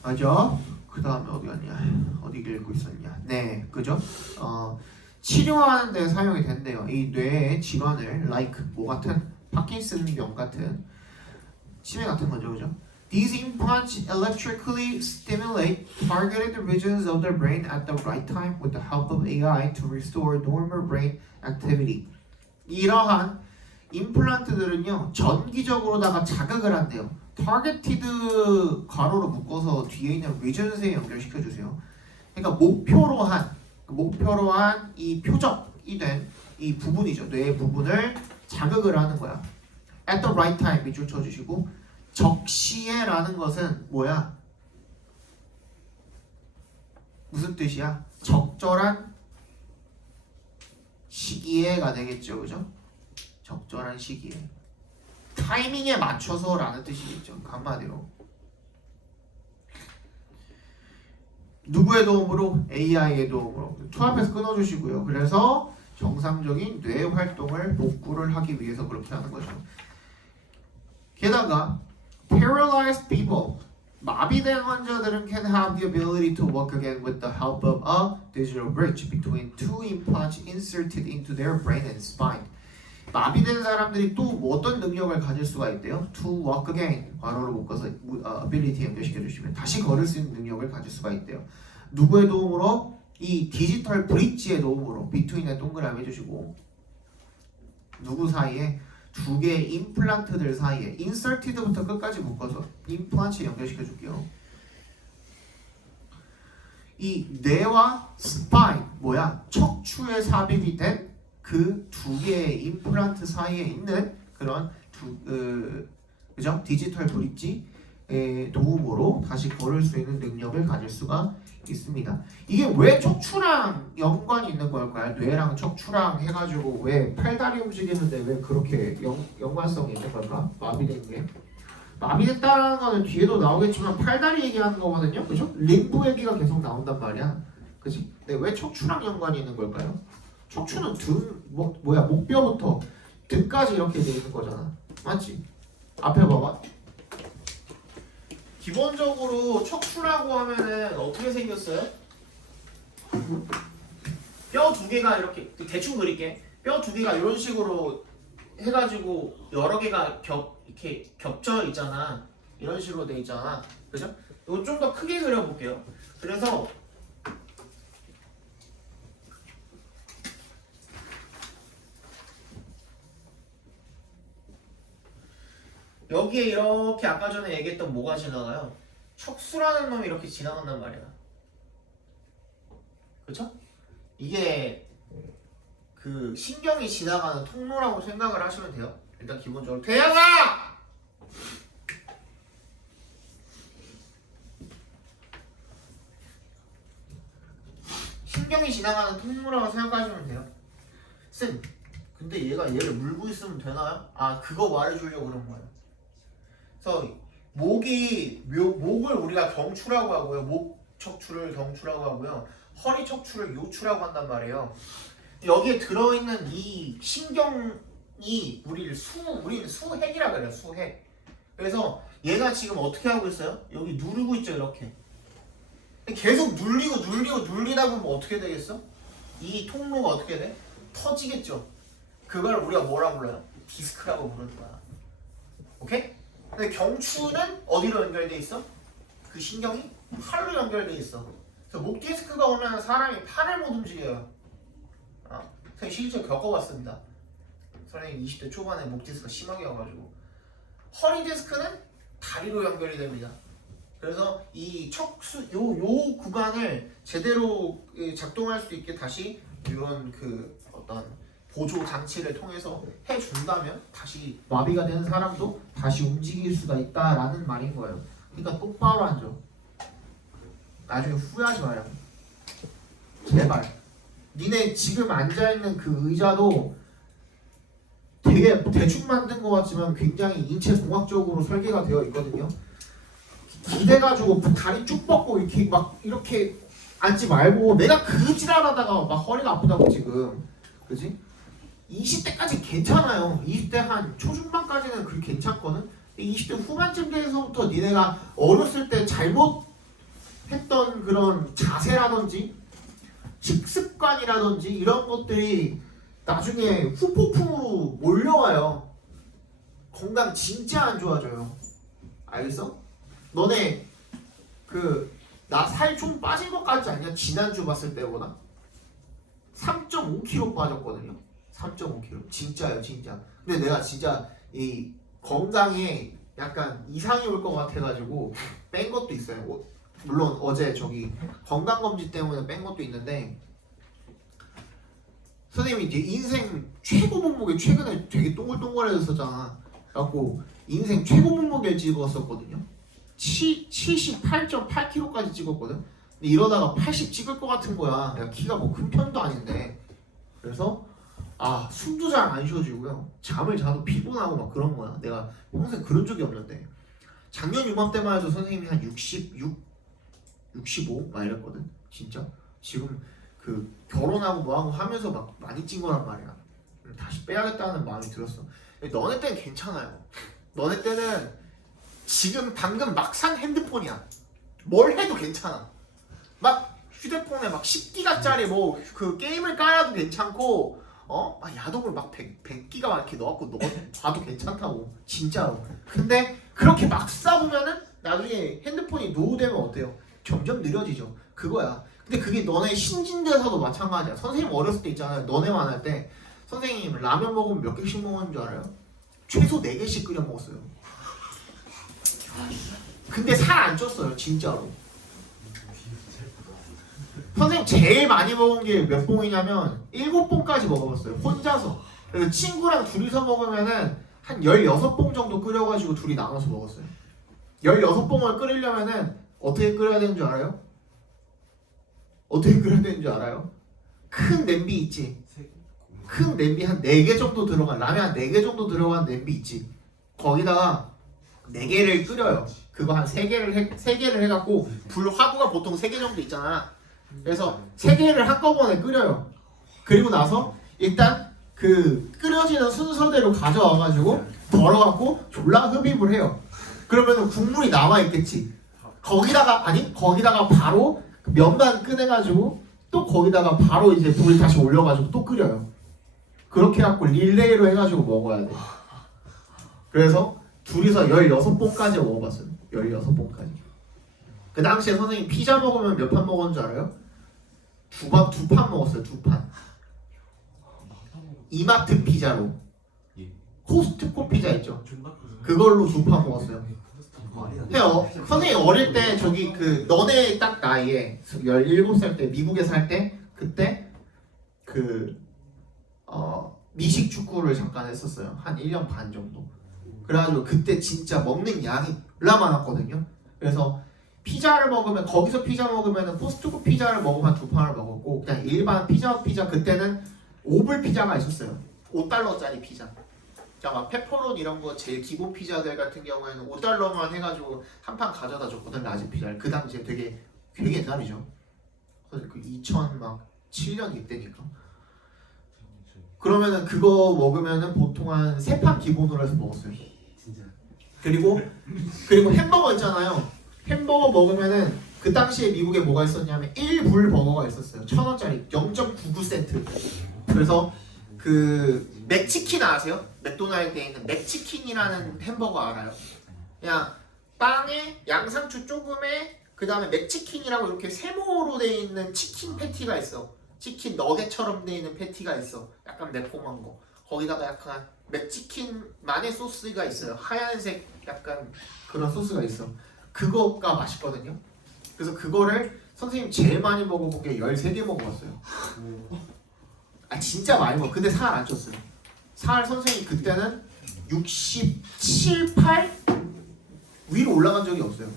맞아? 그 다음에 어디 갔냐? 어디 읽고 있었냐? 네, 그죠? 치료하는 데 사용이 된대요. 이 뇌의 질환을 like 뭐 같은 파킨슨병 같은 치매 같은 거죠, 그죠? These implants electrically stimulate targeted regions of the brain at the right time with the help of AI to restore normal brain activity. 이러한 임플란트들은요 전기적으로다가 자극을 한대요. targeted 괄호로 묶어서 뒤에 있는 regions에 연결시켜 주세요. 그러니까 목표로 한 이 표적이 된 이 부분이죠. 뇌의 부분을 자극을 하는 거야. At the right time 밑줄 쳐주시고 적시에라는 것은 뭐야? 무슨 뜻이야? 적절한 시기에가 되겠죠, 그죠? 적절한 시기에 타이밍에 맞춰서라는 뜻이겠죠. 한마디로 누구의 도움으로? AI의 도움으로. 투 앞에서 끊어주시고요. 그래서 정상적인 뇌 활동을 복구를 하기 위해서 그렇게 하는 거죠. 게다가 paralyzed people, 마비된 환자들은 can have the ability to walk again with the help of a digital bridge between two implants inserted into their brain and spine. 마비된 사람들이 또 어떤 능력을 가질 수가 있대요? To walk again, 괄호로 묶어서 ability 연결시켜 주시면 다시 걸을 수 있는 능력을 가질 수가 있대요. 누구의 도움으로? 이 디지털 브릿지의 도움으로. between에 동그라미 해주시고 누구 사이에? 두 개의 임플란트들 사이에 inserted부터 끝까지 묶어서 임플란트 연결시켜 줄게요. 이 뇌와 스파인 뭐야? 척추에 삽입이 된 그 두 개의 임플란트 사이에 있는 그런 그죠? 디지털 브릿지의 도움으로 다시 걸을 수 있는 능력을 가질 수가 있습니다. 이게 왜 척추랑 연관이 있는 걸까요? 뇌랑 척추랑 해가지고 왜 팔다리 움직이는데 왜 그렇게 연관성이 있는 걸까? 마비된 게 마비됐다는 거는 뒤에도 나오겠지만 팔다리 얘기하는 거거든요, 그죠? 림프 얘기가 계속 나온단 말이야, 그지? 근데 왜 척추랑 연관이 있는 걸까요? 척추는 목뼈부터 등까지 이렇게 돼 있는 거잖아, 맞지? 앞에 봐봐. 기본적으로 척추라고 하면은 어떻게 생겼어요? 뼈 두 개가 이렇게 대충 그릴게. 뼈 두 개가 이런 식으로 해가지고 여러 개가 이렇게 겹쳐 있잖아. 이런 식으로 돼 있잖아, 그죠? 이거 좀 더 크게 그려볼게요. 그래서 여기에 이렇게 아까 전에 얘기했던 뭐가 지나가요? 척수라는 놈이 이렇게 지나간단 말이야. 그쵸? 이게 그 신경이 지나가는 통로라고 생각을 하시면 돼요. 일단 기본적으로 태양아! 신경이 지나가는 통로라고 생각하시면 돼요. 쌤, 근데 얘를 물고 있으면 되나요? 아, 그거 말해주려고 그런 거예요. 그래서 목을 우리가 경추라고 하고요. 목 척추를 경추라고 하고요. 허리 척추를 요추라고 한단 말이에요. 여기에 들어있는 이 신경이 우리는 수핵이라 그래요. 수핵. 그래서 얘가 지금 어떻게 하고 있어요? 여기 누르고 있죠, 이렇게. 계속 눌리다 보면 어떻게 되겠어? 이 통로가 어떻게 돼? 터지겠죠. 그걸 우리가 뭐라고 불러요? 디스크라고 부르는 거야. 오케이? 근데 경추는 어디로 연결돼 있어? 그 신경이 팔로 연결돼 있어. 그래서 목 디스크가 오면 사람이 팔을 못 움직여요. 선생님 실제 겪어봤습니다. 선생님 20대 초반에 목 디스크가 심하게 와가지고. 허리 디스크는 다리로 연결이 됩니다. 그래서 이 척수 요 구간을 제대로 작동할 수 있게 다시 이런 그 어떤 보조 장치를 통해서 해준다면 다시 마비가 된 사람도 다시 움직일 수가 있다라는 말인 거예요. 그러니까 똑바로 앉아. 나중에 후회하지 마요. 제발. 니네 지금 앉아있는 그 의자도 되게 대충 만든 것 같지만 굉장히 인체 공학적으로 설계가 되어 있거든요. 기대가지고 다리 쭉 뻗고 이렇게 앉지 말고 내가 그 지랄하다가 막 허리가 아프다고 지금. 그지? 20대까지 괜찮아요. 20대 한 초중반까지는 그렇게 괜찮거든. 20대 후반쯤 돼서부터 니네가 어렸을 때 잘못했던 그런 자세라든지 식습관이라든지 이런 것들이 나중에 후폭풍으로 몰려와요. 건강 진짜 안 좋아져요. 알겠어? 너네 나 살 좀 빠진 것 같지 않냐? 지난주 봤을 때보다 3.5kg 빠졌거든요. 3.5kg. 진짜요, 진짜. 근데 내가 진짜 이 건강에 약간 이상이 올 것 같아가지고 뺀 것도 있어요. 물론 어제 저기 건강검진 때문에 뺀 것도 있는데 선생님이 이제 인생 최고 몸무게 최근에 되게 동글동글해졌었잖아. 그래갖고 인생 최고 몸무게를 찍었었거든요. 78.8kg까지 찍었거든. 근데 이러다가 80 찍을 것 같은 거야. 내가 키가 뭐 큰 편도 아닌데. 그래서 숨도 잘 안 쉬어지고요. 잠을 자도 피곤하고 막 그런 거야. 내가 평생 그런 적이 없는데 작년 이맘때만 해도 선생님이 한 65 막 이랬거든. 진짜. 지금 그 결혼하고 뭐하고 하면서 막 많이 찐 거란 말이야. 다시 빼야겠다는 마음이 들었어. 너네 때는 괜찮아요. 너네 때는 지금 방금 막 산 핸드폰이야. 뭘 해도 괜찮아. 막 휴대폰에 막 10기가짜리 뭐 그 게임을 깔아도 괜찮고 막 야동을 막 100기가 막 이렇게 넣어갖고 봐도 괜찮다고. 진짜로. 근데 그렇게 막 싸보면은 나중에 핸드폰이 노후되면 어때요? 점점 느려지죠. 그거야. 근데 그게 너네 신진대사도 마찬가지야. 선생님 어렸을 때 있잖아요. 너네만 할 때 선생님 라면 먹으면 몇 개씩 먹는 줄 알아요? 최소 4개씩 끓여 먹었어요. 근데 살 안 쪘어요. 진짜로. 선생님 제일 많이 먹은 게 몇 봉이냐면 7봉까지 먹어봤어요. 혼자서. 그래서 친구랑 둘이서 먹으면은 한 16봉 정도 끓여가지고 둘이 나눠서 먹었어요. 16봉을 끓이려면은 어떻게 끓여야 되는 줄 알아요? 어떻게 끓여야 되는 줄 알아요? 큰 냄비 있지? 큰 냄비 한 4개 정도 들어간, 라면 한 4개 정도 들어간 냄비 있지? 거기다가 4개를 끓여요. 그거 한 3개를 해갖고 불 화구가 보통 3개 정도 있잖아. 그래서 3개를 한꺼번에 끓여요. 그리고 나서 일단 그 끓여지는 순서대로 가져와가지고 덜어갖고 졸라 흡입을 해요. 그러면 국물이 남아있겠지. 거기다가 바로 면만 꺼내가지고 또 거기다가 바로 이제 불 다시 올려가지고 또 끓여요. 그렇게 해갖고 릴레이로 해가지고 먹어야 돼. 그래서 둘이서 16봉까지 먹어봤어요. 16봉까지. 그 당시에 선생님 피자 먹으면 몇 판 먹었는 줄 알아요? 두 판 먹었어요. 2판. 이마트 피자로. 코스트코 피자 있죠? 그걸로 2판 먹었어요. 선생님 어릴 때 저기 그 너네 딱 나이에 17살 때 미국에 살 때 그때 미식 축구를 잠깐 했었어요. 한 1년 반 정도. 그래가지고 그때 진짜 먹는 양이 졸라 많았거든요. 그래서 피자를 먹으면 거기서 피자 먹으면은 코스트코 피자를 먹으면 2판을 먹었고 그냥 일반 피자 그때는 오블 피자가 있었어요. $5짜리 피자. 그러니까 막 페퍼론 이런 거 제일 기본 피자들 같은 경우에는 $5만 해가지고 한 판 가져다 줬거든. 라지 피자를. 그 당시에 되게 옛날이죠. 그래서 그 2007년 이때니까. 그러면은 그거 먹으면은 보통 한 3판 기본으로 해서 먹었어요. 그리고 햄버거 있잖아요. 햄버거 먹으면은 그 당시에 미국에 뭐가 있었냐면 1불 버거가 있었어요. 1,000원짜리 0.99센트. 그래서 그 맥치킨 아세요? 맥도날드에 있는 맥치킨이라는 햄버거 알아요? 그냥 빵에 양상추 조금에 그 다음에 맥치킨이라고 이렇게 세모로 되어 있는 치킨 패티가 있어. 치킨 너겟처럼 되어 있는 패티가 있어. 약간 매콤한 거. 거기다가 약간 맥치킨만의 소스가 있어요. 하얀색 약간 그런 소스가 있어. 그거가 맛있거든요. 그래서 그거를 선생님 제일 많이 먹어본 게 13개 먹어봤어요. 아 진짜 많이 먹어. 근데 살 안 쪘어요. 살 선생님이 그때는 67, 8 위로 올라간 적이 없어요.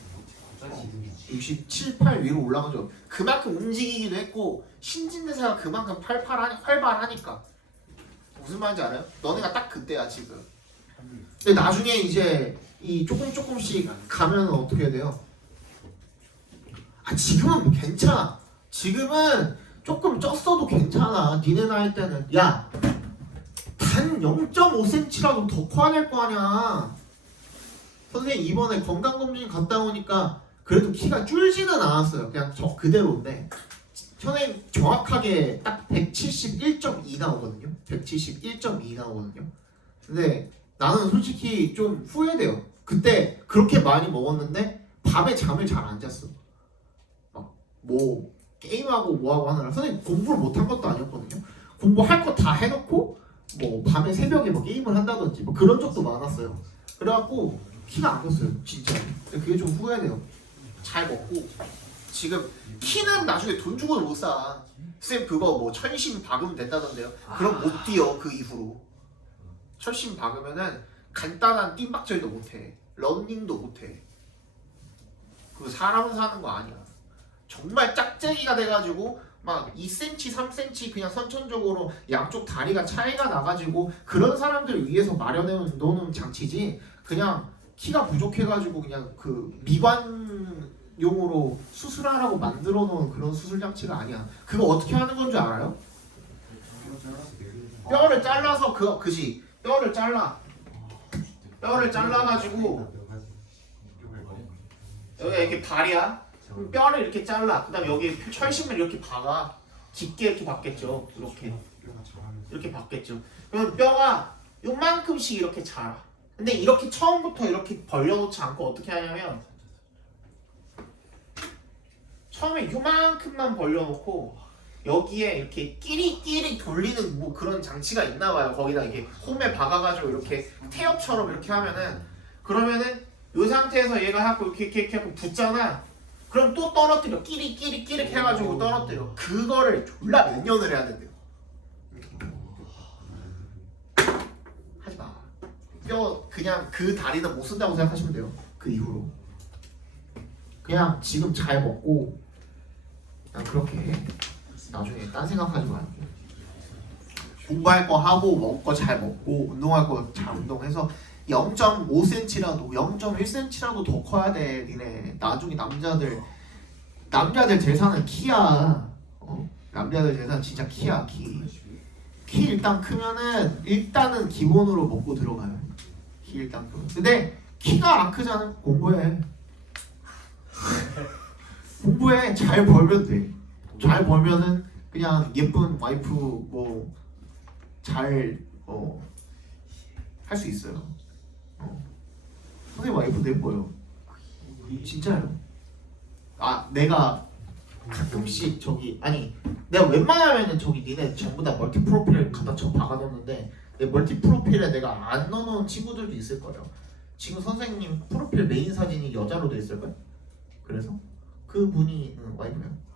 67, 8 위로 올라간 적 없어요. 그만큼 움직이기도 했고 신진대사가 그만큼 활발하니까. 무슨 말인지 알아요? 너네가 딱 그때야 지금. 근데 나중에 이제 이 조금씩 가면 어떻게 돼요? 아 지금은 괜찮아. 지금은 조금 쪘어도 괜찮아. 니네 나이 때는 야 단 0.5cm라도 더 커야 될 거 아니야. 선생님 이번에 건강검진 갔다 오니까 그래도 키가 줄지는 않았어요. 그냥 저 그대로인데 선생님 정확하게 딱 171.2 나오거든요. 171.2 나오거든요. 근데 나는 솔직히 좀 후회돼요. 그때 그렇게 많이 먹었는데 밤에 잠을 잘 안 잤어. 막 뭐 게임하고 뭐하고 하느라 선생님 공부를 못한 것도 아니었거든요. 공부할 거 다 해놓고 뭐 밤에 새벽에 뭐 게임을 한다든지 뭐 그런 적도 많았어요. 그래갖고 키가 안 컸어요. 진짜. 그게 좀 후회돼요. 잘 먹고 지금 키는 나중에 돈 주고는 못 사. 쌤 그거 뭐 천심 박으면 된다던데요. 그럼 못 뛰어 그 이후로. 천심 박으면은 간단한 뜀박질도 못해. 런닝도 못해. 그거 사람은 사는 거 아니야. 정말 짝재기가 돼가지고 막 2cm, 3cm 그냥 선천적으로 양쪽 다리가 차이가 나가지고 그런 사람들을 위해서 마련해 놓은 장치지. 그냥 키가 부족해가지고 그냥 그 미관용으로 수술하라고 만들어 놓은 그런 수술 장치가 아니야. 그거 어떻게 하는 건 줄 알아요? 뼈를 잘라서 그지 뼈를 잘라가지고 여기 이렇게 발이야. 그럼 뼈를 이렇게 잘라. 그다음 여기 철심을 이렇게 박아. 깊게 이렇게 박겠죠. 이렇게 박겠죠. 그럼 뼈가 요만큼씩 이렇게 자라. 근데 이렇게 처음부터 이렇게 벌려놓지 않고 어떻게 하냐면 처음에 요만큼만 벌려놓고 여기에 이렇게 끼리끼리 돌리는 뭐 그런 장치가 있나봐요. 거기다 이게 홈에 박아가지고 이렇게 태엽처럼 이렇게 하면은 그러면은 이 상태에서 얘가 하고 이렇게 하고 붙잖아. 그럼 또 떨어뜨려. 끼리 해가지고 떨어뜨려. 그거를 졸라 몇 년을 해야 된대요. 하지 마. 뼈 그냥 그 다리는 못 쓴다고 생각하시면 돼요. 그 이후로 그냥 지금 잘 먹고 그냥 그렇게 해. 나중에 딴 생각하지 말고 공부할 거 하고 먹을 거 잘 먹고 운동할 거 잘 운동해서 0.5cm라도 0.1cm라도 더 커야 돼. 니네 나중에 남자들 재산은 키야. 남자들 재산 진짜 키야. 키 일단 크면은 일단은 기본으로 먹고 들어가요. 키 일단 크면. 근데 키가 안 크잖아. 공부해. 잘 벌면 돼. 잘 벌면은 그냥 예쁜 와이프 뭐 잘 할 수 있어요. 선생님 와이프도 예뻐요. 진짜요. 아 내가 가끔씩 내가 웬만하면은 니네 전부 다 멀티 프로필을 갖다 쳐 박아놓는데 내 멀티 프로필에 내가 안 넣어놓은 친구들도 있을 거예요. 지금 선생님 프로필 메인 사진이 여자로 돼 있을 거예요. 그래서 그 분이 와이프예요.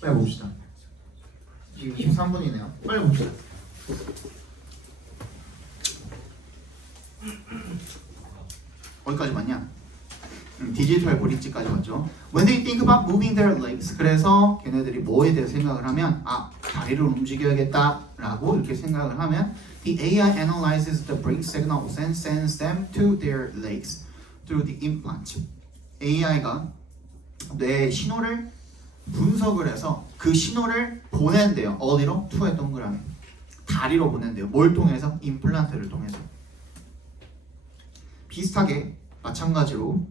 빨리 봅시다. 지금 23분이네요. 빨리 봅시다. 어디까지 맞냐? 디지털 브릿지까지 왔죠. When they think about moving their legs, 그래서 걔네들이 뭐에 대해 생각을 하면 다리를 움직여야겠다라고 이렇게 생각을 하면 the AI analyzes the brain signals and sends them to their legs through the implant. AI가 뇌의 신호를 분석을 해서 그 신호를 보낸대요. 어디로? 투의 동그라미. 다리로 보낸대요. 뭘 통해서? 임플란트를 통해서. 비슷하게 마찬가지로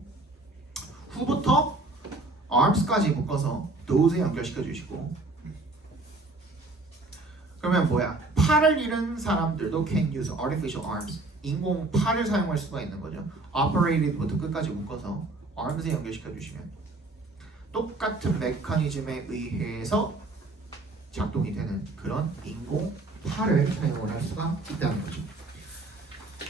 후부터 arms까지 묶어서 those에 연결시켜 주시고 그러면 뭐야? 팔을 잃은 사람들도 can use artificial arms. 인공 팔을 사용할 수가 있는 거죠. operated부터 끝까지 묶어서 arms에 연결시켜 주시면 똑같은 메커니즘에 의해서 작동이 되는 그런 인공 팔을 사용을 할 수가 있다는 거죠.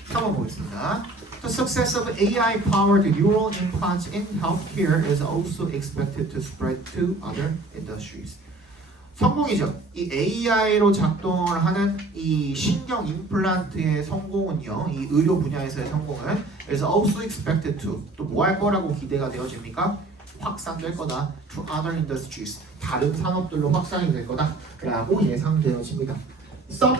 3번 보겠습니다. The success of AI-powered neural implants in healthcare is also expected to spread to other industries. 성공이죠. 이 AI로 작동을 하는 이 신경 임플란트의 성공은요, 이 의료 분야에서의 성공은 is also expected to 또 뭐 할 거라고 기대가 되어집니까? 확산될 거다. To other industries 다른 산업들로 확산이 될 거다라고 예상되어집니다. Some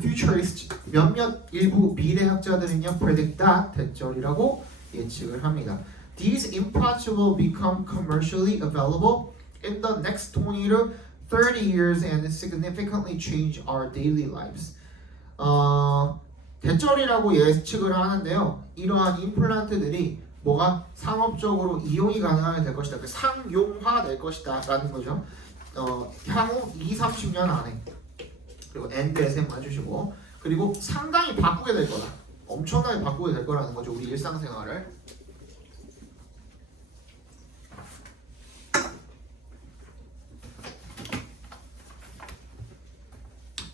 futurists 몇몇 일부 미래학자들은요 predict that 대절이라고 예측을 합니다. These implants will become commercially available in the next 20 to 30 years and significantly change our daily lives. 대절이라고 예측을 하는데요. 이러한 임플란트들이 뭐가 상업적으로 이용이 가능하게 될 것이다. 상용화 될 것이다 라는 거죠. 향후 20-30년 안에. 그리고 and SM 해주시고 그리고 상당히 바꾸게 될 거다. 엄청나게 바꾸게 될 거라는 거죠. 우리 일상생활을.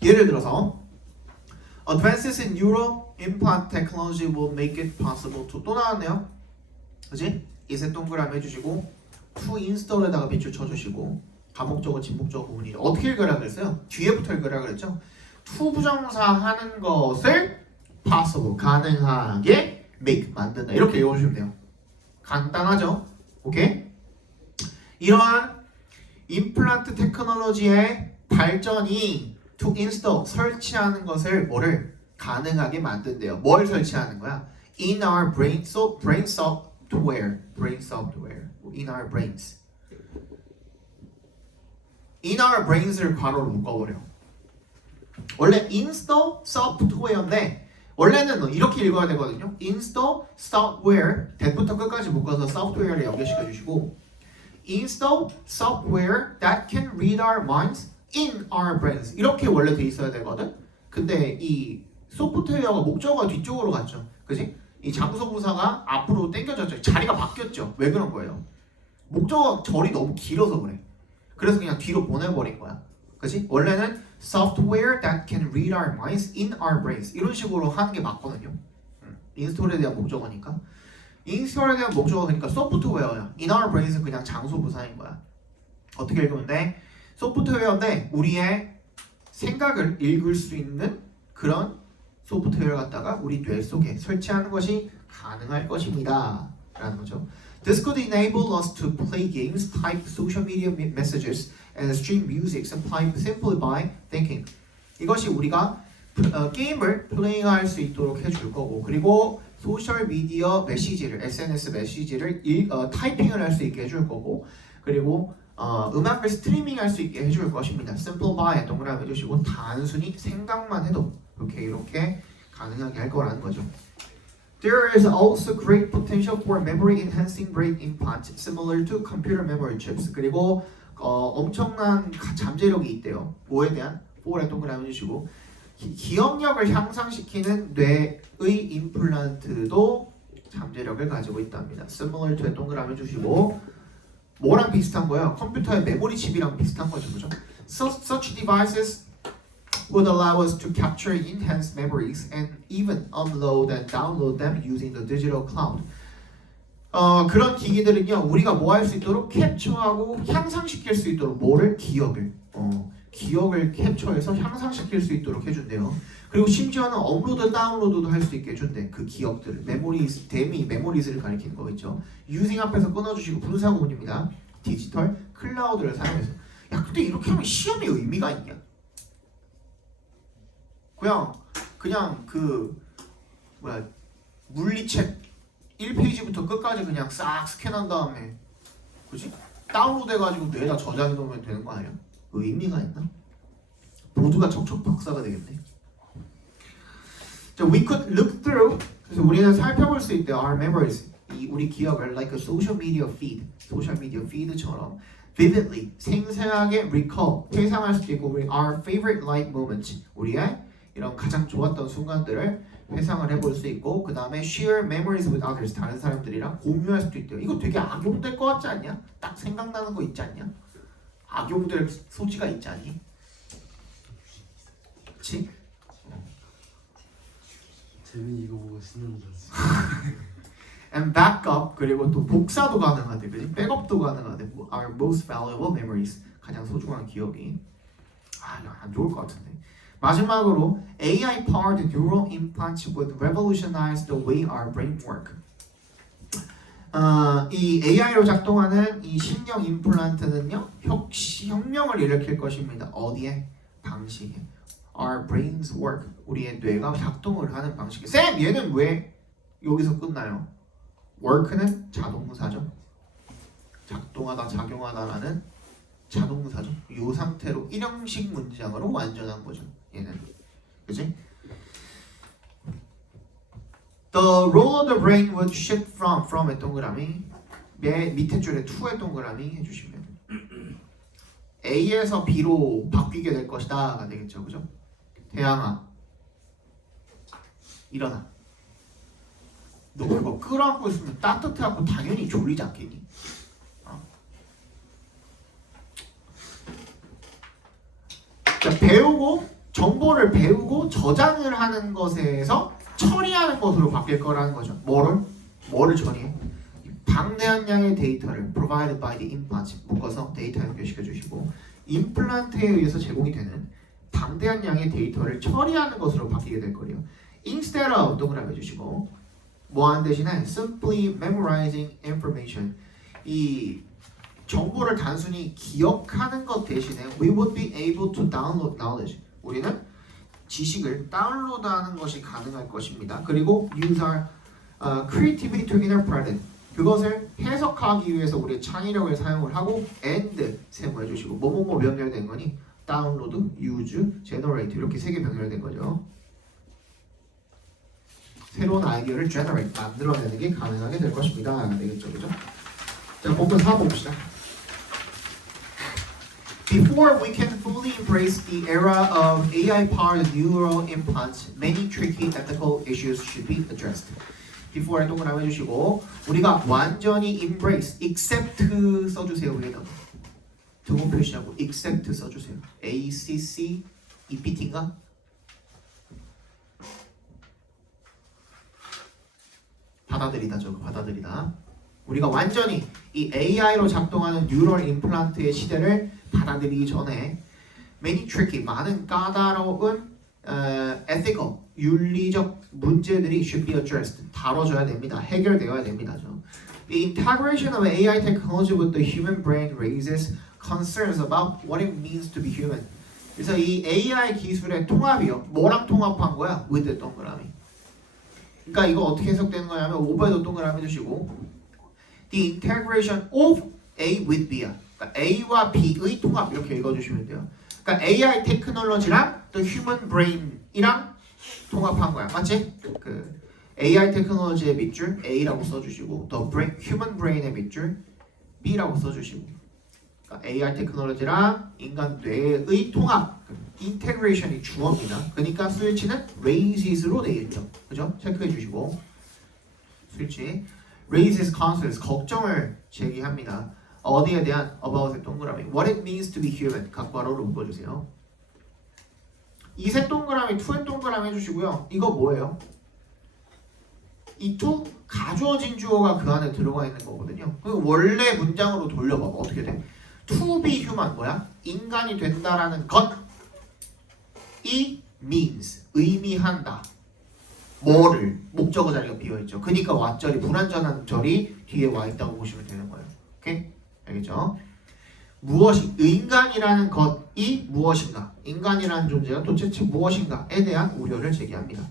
예를 들어서 Advances in neural implant technology will make it possible to 또 나왔네요. 그지? 이세 동그라미 해주시고 to install에다가 빗줄 쳐주시고 가목적어 진목적어 부분이죠. 어떻게 읽으라 그랬어요? 뒤에부터 읽으라 그랬죠? to 부정사 하는 것을 possible 가능하게 make 만든다 이렇게 읽어주시면 돼요. 간단하죠? 오케이? 이러한 임플란트 테크놀로지의 발전이 to install 설치하는 것을 뭐를 가능하게 만든대요. 뭘 설치하는 거야? In our brain, so brain software, in our brains. In our brains를 괄호로 묶어버려. 원래 install software인데 원래는 이렇게 읽어야 되거든요. install software 대부터 끝까지 묶어서 software를 연결시켜 주시고 install software that can read our minds in our brains 이렇게 원래 돼 있어야 되거든. 근데 이 소프트웨어가 목적어가 뒤쪽으로 갔죠. 그지? 이 장소 부사가 앞으로 당겨졌죠. 자리가 바뀌었죠. 왜 그런 거예요? 목적어 절이 너무 길어서 그래. 그래서 그냥 뒤로 보내버린 거야. 그치? 원래는 software that can read our minds in our brains 이런 식으로 하는 게 맞거든요. 인스톨에 대한 목적어니까. 인스톨에 대한 목적어가 그러니까 소프트웨어야. in our brains은 그냥 장소 부사인 거야. 어떻게 읽으면 돼? 소프트웨어인데 우리의 생각을 읽을 수 있는 그런 소프트웨어를 갖다가 우리 뇌 속에 설치하는 것이 가능할 것입니다. 라는 거죠. This could enable us to play games, type social media messages, and stream music simply by thinking. 이것이 우리가 게임을 플레이할 수 있도록 해줄 거고 그리고 소셜 미디어 메시지를 SNS 메시지를 타이핑을 할 수 있게 해줄 거고 그리고 음악을 스트리밍할 수 있게 해줄 것입니다. Simple by 동그라미 해주시고 단순히 생각만 해도 이렇게 가능하게 할 거라는 거죠. There is also great potential for memory enhancing brain implants similar to computer memory chips. 그리고 엄청난 잠재력이 있대요. 뭐에 대한? for에 동그라미 해주시고 기억력을 향상시키는 뇌의 임플란트도 잠재력을 가지고 있답니다. Similar to에 동그라미 해주시고 뭐랑 비슷한 거예요? 컴퓨터의 메모리 칩이랑 비슷한 거죠, 그죠? Such devices would allow us to capture enhanced memories and even upload and download them using the digital cloud. 그런 기기들은요, 우리가 뭐 할 수 있도록 캡처하고 향상시킬 수 있도록 뭐를? 기억을 캡처해서 향상시킬 수 있도록 해준대요. 그리고 심지어는 업로드, 다운로드도 할 수 있게 해준대. 그 기억들을 메모리즈를 가리키는 거겠죠. using 앞에서 끊어주시고 분사구문입니다. 디지털 클라우드를 사용해서. 야, 근데 이렇게 하면 시험에 의미가 있냐? 그냥 물리책 1페이지부터 끝까지 그냥 싹 스캔한 다음에 그지? 다운로드 해가지고 뇌에다 저장해 놓으면 되는 거 아니야? 의미가 있나? 모두가 척척 박사가 되겠네. 자, we could look through. 그래서 우리는 살펴볼 수 있대요. Our memories, 우리 기억을 like a social media feed처럼 vividly, 생생하게 recall, 회상할 수도 있고 우리 our favorite life moments, 우리의 이런 가장 좋았던 순간들을 회상을 해볼 수 있고 그 다음에 share memories with others, 다른 사람들이랑 공유할 수도 있대요. 이거 되게 악용될 것 같지 않냐? 딱 생각나는 거 있지 않냐? 악용될 소지가 있지 않니? 그치? 재민이 이거 보고 신난다 진짜. And backup 그리고 또 복사도 가능하대, 그지? 백업도 가능하대. Our most valuable memories 가장 소중한 기억이. 안 좋을 것 같은데. 마지막으로 AI-powered neural implants would revolutionize the way our brain work. 이 AI로 작동하는 이 신경 임플란트는요, 혁명을 일으킬 것입니다. 어디에? 방식에. Our brains work. 우리의 뇌가 작동을 하는 방식에. 쌤, 얘는 왜 여기서 끝나요? work는 자동사죠. 작동하다, 작용하다라는 자동사죠. 이 상태로 일형식 문장으로 완전한 거죠. 얘는, 그지? The role of the brain would shift from의 동그라미, 밑에 줄에 to의 동그라미 해주시면 A에서 B로 바뀌게 될 것이다가 되겠죠, 그죠? 태양아, 일어나. 너 그거 끌어안고 있으면 따뜻해갖고 당연히 졸리지 않겠니? 배우고 정보를 배우고 저장을 하는 것에서 처리하는 것으로 바뀔 거라는 거죠. 뭐를 처리해? 방대한 양의 데이터를 provided by the implant 묶어서 데이터 연결시켜 주시고 임플란트에 의해서 제공이 되는 방대한 양의 데이터를 처리하는 것으로 바뀌게 될 거예요. Instead of 동그라미 해주시고 뭐하는 대신에 simply memorizing information, 이 정보를 단순히 기억하는 것 대신에 we would be able to download knowledge, 우리는 지식을 다운로드하는 것이 가능할 것입니다. 그리고 use our creativity to interpret it, 그것을 해석하기 위해서 우리의 창의력을 사용을 하고 and 세모해 주시고 뭐뭐뭐 병렬된 거니 다운로드, use, generate 이렇게 세 개 병렬된 거죠. 새로운 아이디어를 generate, 만들어내는 게 가능하게 될 것입니다. 되겠죠, 그죠? 자, 본문 4 봅시다. Before we can fully embrace the era of AI-powered neural implants, many tricky ethical issues should be addressed. Before에 동그라미 해주시고 우리가 완전히 embrace, accept 써주세요. 위에다 등호 표시하고 accept 써주세요. ACC EPT인가? 받아들이다, 저거 받아들이다. 우리가 완전히 이 AI로 작동하는 뉴럴 임플란트의 시대를 받아들이기 전에 many tricky, 많은 까다로운 ethical, 윤리적 문제들이 should be addressed, 다뤄져야 됩니다. 해결되어야 됩니다. The integration of AI technology with the human brain raises concerns about what it means to be human. 그래서 이 AI 기술의 통합이요. 뭐랑 통합한 거야? with the 동그라미. 그러니까 이거 어떻게 해석되는 거냐면 5번에도 동그라미 해주시고 The integration of A with B야. 그러니까 A와 B의 통합 이렇게 읽어주시면 돼요. 그러니까 AI 테크놀로지랑 또 휴먼 브레인이랑 통합한 거야. 맞지? 그 AI 테크놀로지의 밑줄 A라고 써주시고 더 휴먼 브레인의 밑줄 B라고 써주시고 그러니까 AI 테크놀로지랑 인간 뇌의 통합 인테그레이션이 주어입니다. 그러니까 스위치는 raises로 되어 있죠. 그죠? 체크해 주시고 스위치 raises concerns, 걱정을 제기합니다. 어디에 대한 about의 동그라미 what it means to be human 각괄호로 묶어주세요. 이세 동그라미 to의 동그라미 해주시고요. 이거 뭐예요? 이 to 가주어진 주어가 그 안에 들어가 있는 거거든요. 그 원래 문장으로 돌려봐봐. 어떻게 돼? to be human 뭐야? 인간이 된다라는 것이 means 의미한다. 뭐를? 목적어 자리가 비어있죠. 그러니까 왓절이 불완전한 절이 뒤에 와있다고 보시면 되는 거예요. 오케이? 알겠죠? 무엇이 인간이라는 것이 무엇인가? 인간이라는 존재가 도대체 무엇인가에 대한 우려를 제기합니다.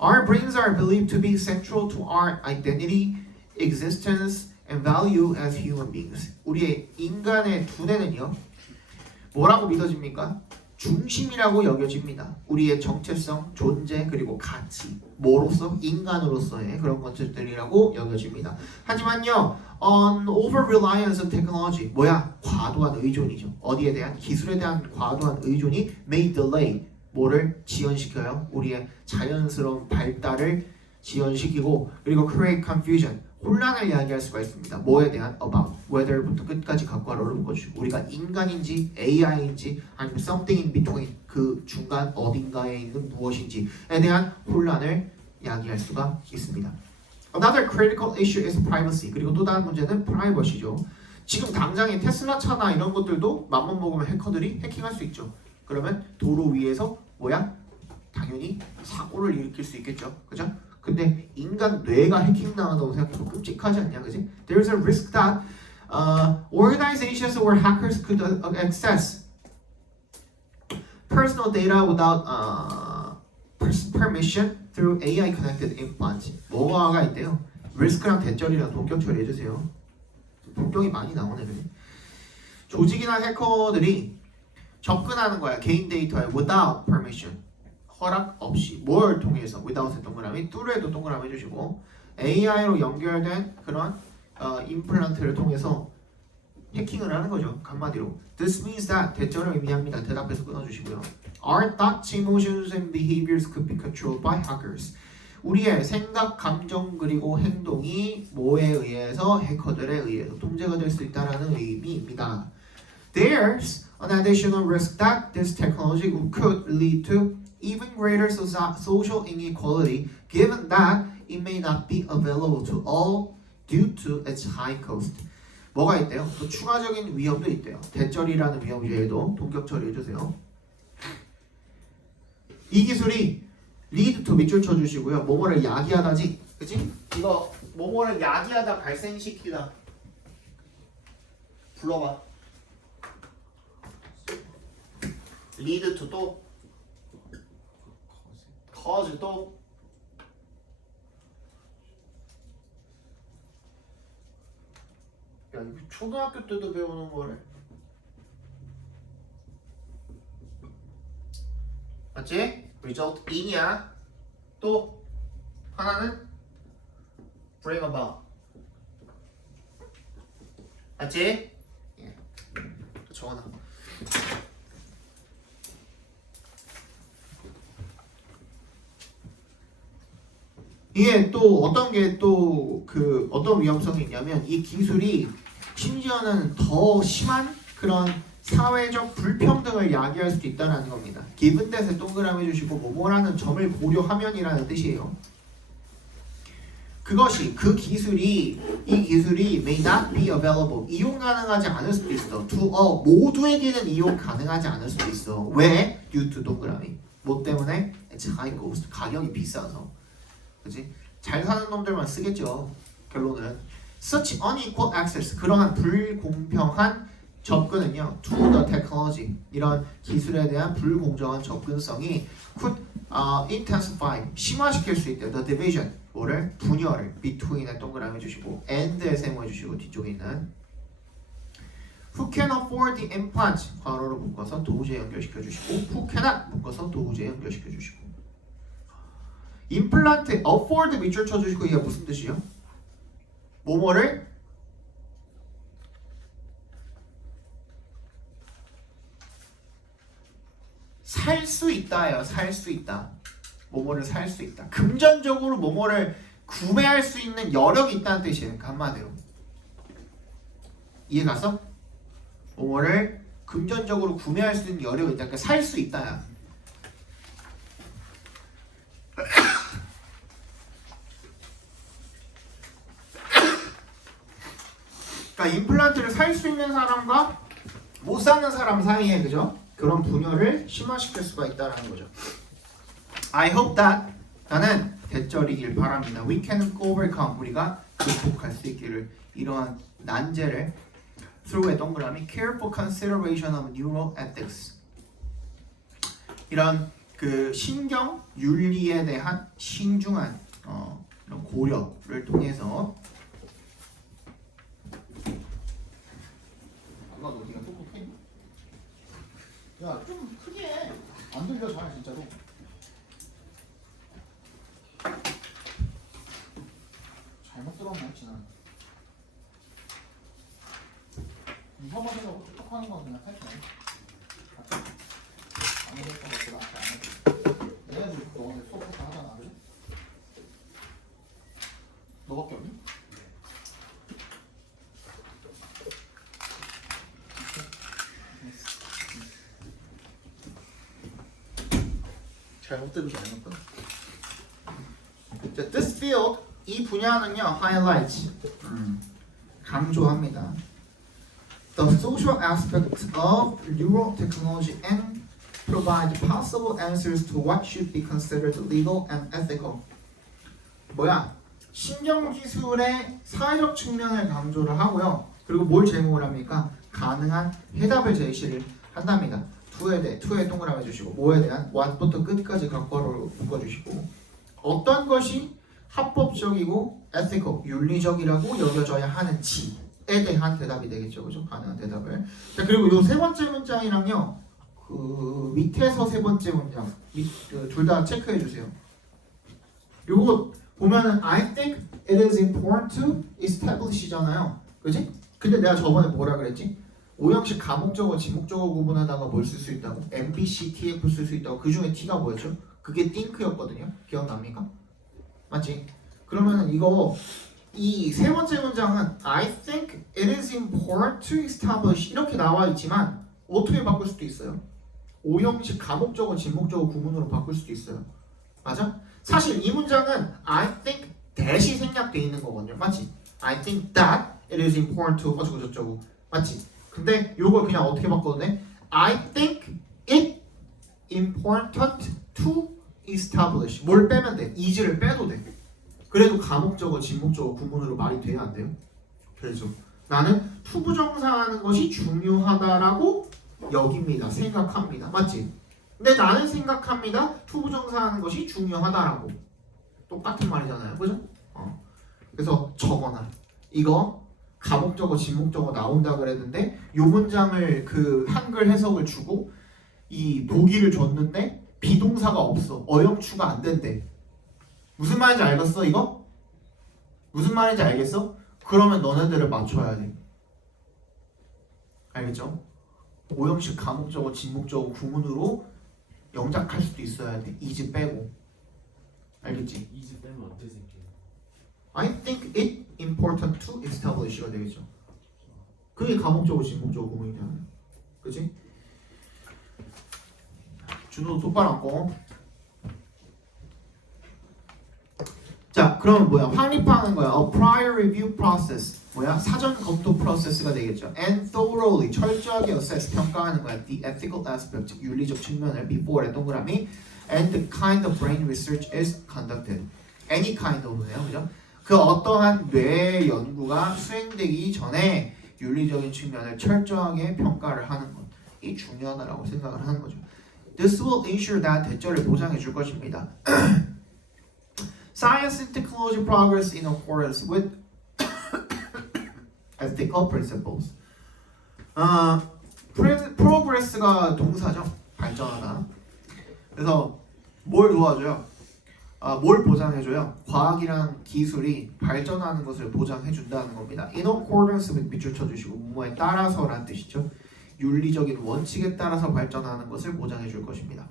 Our brains are believed to be central to our identity, existence, and value as human beings. 우리의 인간의 두뇌는요. 뭐라고 믿어집니까? 중심이라고 여겨집니다. 우리의 정체성, 존재, 그리고 가치, 뭐로서? 인간으로서의 그런 것들이라고 여겨집니다. 하지만요, over-reliance on technology, 뭐야? 과도한 의존이죠. 어디에 대한? 기술에 대한 과도한 의존이 may delay, 뭐를 지연시켜요? 우리의 자연스러운 발달을 지연시키고, 그리고 create confusion, 혼란을 이야기할 수가 있습니다. 뭐에 대한? about, whether부터 끝까지 각괄호를 묶어주고 우리가 인간인지 AI인지 아니면 something in between 그 중간 어딘가에 있는 무엇인지에 대한 혼란을 야기할 수가 있습니다. Another critical issue is privacy. 그리고 또 다른 문제는 privacy죠. 지금 당장에 테슬라 차나 이런 것들도 맘만 먹으면 해커들이 해킹할 수 있죠. 그러면 도로 위에서 뭐야? 당연히 사고를 일으킬 수 있겠죠. 그죠? 근데 인간 뇌가 해킹당한다고 생각해도 끔찍하지 않냐, 그지? There's a risk that organizations or hackers could access personal data without permission through AI connected implants. 뭐가 있대요? 리스크랑 대절이랑 동격 처리해주세요. 동격이 많이 나오네, 그지? 조직이나 해커들이 접근하는 거야, 개인 데이터에 without permission. 허락 없이. 뭘 통해서? without의 동그라미, through에도 동그라미 해주시고 AI로 연결된 그런 임플란트를 통해서 해킹을 하는 거죠. 한마디로 This means that 대절을 의미합니다. 대답해서 끊어주시고요. Our thoughts, emotions and behaviors could be controlled by hackers. 우리의 생각, 감정 그리고 행동이 뭐에 의해서 해커들에 의해서 통제가 될 수 있다는 의미입니다. There's an additional risk that this technology could lead to even greater social inequality given that it may not be available to all due to its high cost. 뭐가 있대요? 또 추가적인 위험도 있대요. 대절이라는 위험 외에도 동격 처리해주세요. 이 기술이 lead to 밑줄 쳐주시고요. 뭐뭐를 야기하다지, 그치? 이거 뭐뭐를 야기하다, 발생시키다. 불러봐. lead to 또 cause 또 야, 이거 초등학교 때도 배우는 거래. 맞지? result in이야. 또 하나는 bring about. 맞지? 예. 또 적어놔. 이게 또 어떤 게 또 그 어떤 위험성이 있냐면 이 기술이 심지어는 더 심한 그런 사회적 불평등을 야기할 수도 있다는 겁니다. given that에 동그라미 해주시고 뭐뭐라는 점을 고려하면이라는 뜻이에요. 그것이 이 기술이 may not be available 이용 가능하지 않을 수도 있어. to all 모두에게는 이용 가능하지 않을 수도 있어. 왜? due to 동그라미. 뭐 때문에? it's high cost 가격이 비싸서. 그지? 잘 사는 놈들만 쓰겠죠. 결론은 such unequal access 그러한 불공평한 접근은요 to the technology 이런 기술에 대한 불공정한 접근성이 could intensify 심화시킬 수 있대요. the division 뭐를 분열을 between에 동그라미 해주시고 and에 세모해주시고 뒤쪽에 있는 who can afford the implant 괄호로 묶어서 도우제 연결시켜 주시고 who cannot 묶어서 도우제 연결시켜 주시고 임플란트 afford 밑줄 쳐주시고 이게 무슨 뜻이요? 뭐뭐를 살 수 있다예요. 살 수 있다. 뭐뭐를 살 수 있다. 금전적으로 뭐뭐를 구매할 수 있는 여력이 있다는 뜻이에요. 한마디로 이해 갔어? 뭐뭐를 금전적으로 구매할 수 있는 여력이 있다. 그러니까 살 수 있다야. 그러니까 임플란트를 살 수 있는 사람과 못 사는 사람 사이에 그죠? 그런 분열을 심화시킬 수가 있다는 거죠. I hope that 나는 대절이길 바랍니다. We can overcome 우리가 극복할 수 있기를 이러한 난제를 through의 동그라미 careful consideration of neuroethics 이런 그 신경 윤리에 대한 신중한 이런 고려를 통해서 아까 너 네가 똑똑해? 야, 좀 크게 해. 안 들려 잘 진짜로. 잘못 들었나 했지 난. 이거만 해서 똑똑하는 건 그냥 할게. 안 해도 될것 같고 나한테 안 해도. 얘네들 너네 수업 다 하잖아, 그래? 너밖에 없니? 잘못 들은 게 아니었구나. 자, this field 이 분야는요 highlights 강조합니다. The social aspects of neural technology and provide possible answers to what should be considered legal and ethical. 뭐야? 신경기술의 사회적 측면을 강조를 하고요. 그리고 뭘 제공을 합니까? 가능한 해답을 제시를 한답니다. 투에 동그라미 주시고 뭐에 대한 what부터 끝까지 괄호로 묶어주시고 어떤 것이 합법적이고 ethical, 윤리적이라고 여겨져야 하는지에 대한 대답이 되겠죠. 그죠? 가능한 대답을. 자, 그리고 요 세 번째 문장이랑요. 그 밑에서 세 번째 문장 둘 다 체크해 주세요. 요거 보면은 I think it is important to establish잖아요. 그지? 근데 내가 저번에 뭐라 그랬지? 오형식 가목적어, 지목적어 구분하다가 뭘 쓸 수 있다고? MBC, TF 쓸 수 있다고. 그 중에 T가 뭐였죠? 그게 think였거든요. 기억납니까? 맞지? 그러면은 이거 이 세 번째 문장은 I think it is important to establish 이렇게 나와 있지만 어떻게 바꿀 수도 있어요? 오형식 가목적어, 지목적어 구분으로 바꿀 수도 있어요. 맞아? 사실 이 문장은 I think that이 생략돼 있는 거거든요. 맞지? I think that it is important to 어쩌고 저쩌고. 맞지? 근데 요걸 그냥 어떻게 바꿔도 돼? I think it important to establish. 뭘 빼면 돼? is를 빼도 돼. 그래도 가목적어, 지목적어 구분으로 말이 돼야 안 돼요? 그래서 나는 투부정사하는 것이 중요하다라고 여깁니다. 생각합니다. 맞지? 근데 나는 생각합니다. 투부정사하는 것이 중요하다라고. 똑같은 말이잖아요. 그죠? 그래서 적어놔. 이거 가목적어, 지목적어 나온다 그랬는데 요 문장을 그 한글 해석을 주고 이 보기를 줬는데 비동사가 없어. 어영추가 안 된대. 무슨 말인지 알겠어 이거? 무슨 말인지 알겠어? 그러면 너네들을 맞춰야 돼. 알겠죠? 오형식 가목적어, 지목적어 구문으로 영작할 수도 있어야 돼. is 빼고. 알겠지? 이즈 빼면 어떻게 생겨요? I think it important to establish가 되겠죠. 그게 가목적어, 지목적어 구문이잖아요. 그치? 준호도 똑바로 앉고. 자, 그러면 뭐야? 확립하는 거야. A prior review process. 뭐야? 사전 검토 프로세스가 되겠죠. And thoroughly, 철저하게 assess, 평가하는 거야. The ethical aspect, 윤리적 측면을 before에 동그라미 and the kind of brain research is conducted. Any kind of네요. 그죠? 그 어떠한 뇌 연구가 수행되기 전에 윤리적인 측면을 철저하게 평가를 하는 것. 이 중요하다라고 생각을 하는 거죠. This will ensure that 대절을 보장해 줄 것입니다. Science and technology progress in accordance with ethical principles. progress가 동사죠. 발전하다. 그래서 뭘 도와줘요? 뭘 보장해줘요? 과학이랑 기술이 발전하는 것을 보장해준다는 겁니다. In accordance with 밑줄 쳐주시고 뭐에 따라서란 뜻이죠. 윤리적인 원칙에 따라서 발전하는 것을 보장해줄 것입니다.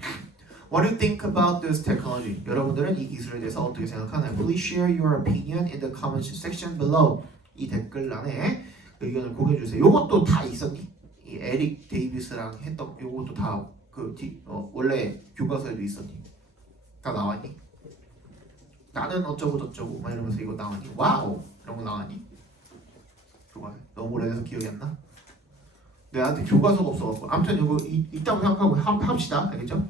What do you think about this technology? 여러분들은 이 기술에 대해서 어떻게 생각하나요? Please share your opinion in the comments section below. 이 댓글란에 의견을 공유해주세요. 요것도 다 있었니? 이 에릭 데이비스랑 했던 요것도 다 원래 교과서에도 있었니? 다 나왔니? 나는 어쩌고 저쩌고 막 이러면서 이거 나왔니? 와우! 이런 거 나왔니? 좋아요. 너무 오래돼서 기억이 안 나? 내한테 교과서가 없어갖고 아무튼 이거 있다고 생각하고 합시다. 알겠죠?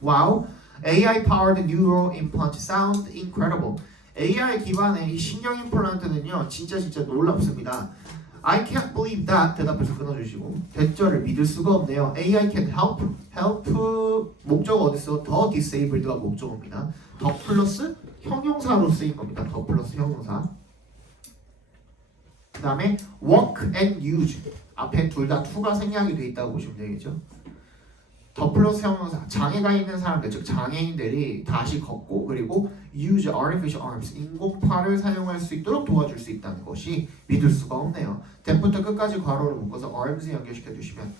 와우! AI-powered neural implant sound incredible. AI 기반의 이 신경 임플란트는요 진짜 놀랍습니다. I can't believe that 대답해서 끊어주시고 대절을 믿을 수가 없네요. AI can help 목적어 어딨어? 더 disabled가 목적어입니다. 더 플러스 형용사로 쓰인 겁니다. 더 플러스 형용사. 그 다음에 work and use 앞에 둘 다 to가 생략이 돼 있다고 보시면 되겠죠. 더 플러스 형용사 장애가 있는 사람들 즉 장애인들이 다시 걷고 그리고 use artificial arms 인공팔을 사용할 수 있도록 도와줄 수 있다는 것이 믿을 수가 없네요. 대부터 끝까지 괄호를 묶어서 arms 연결시켜 주시면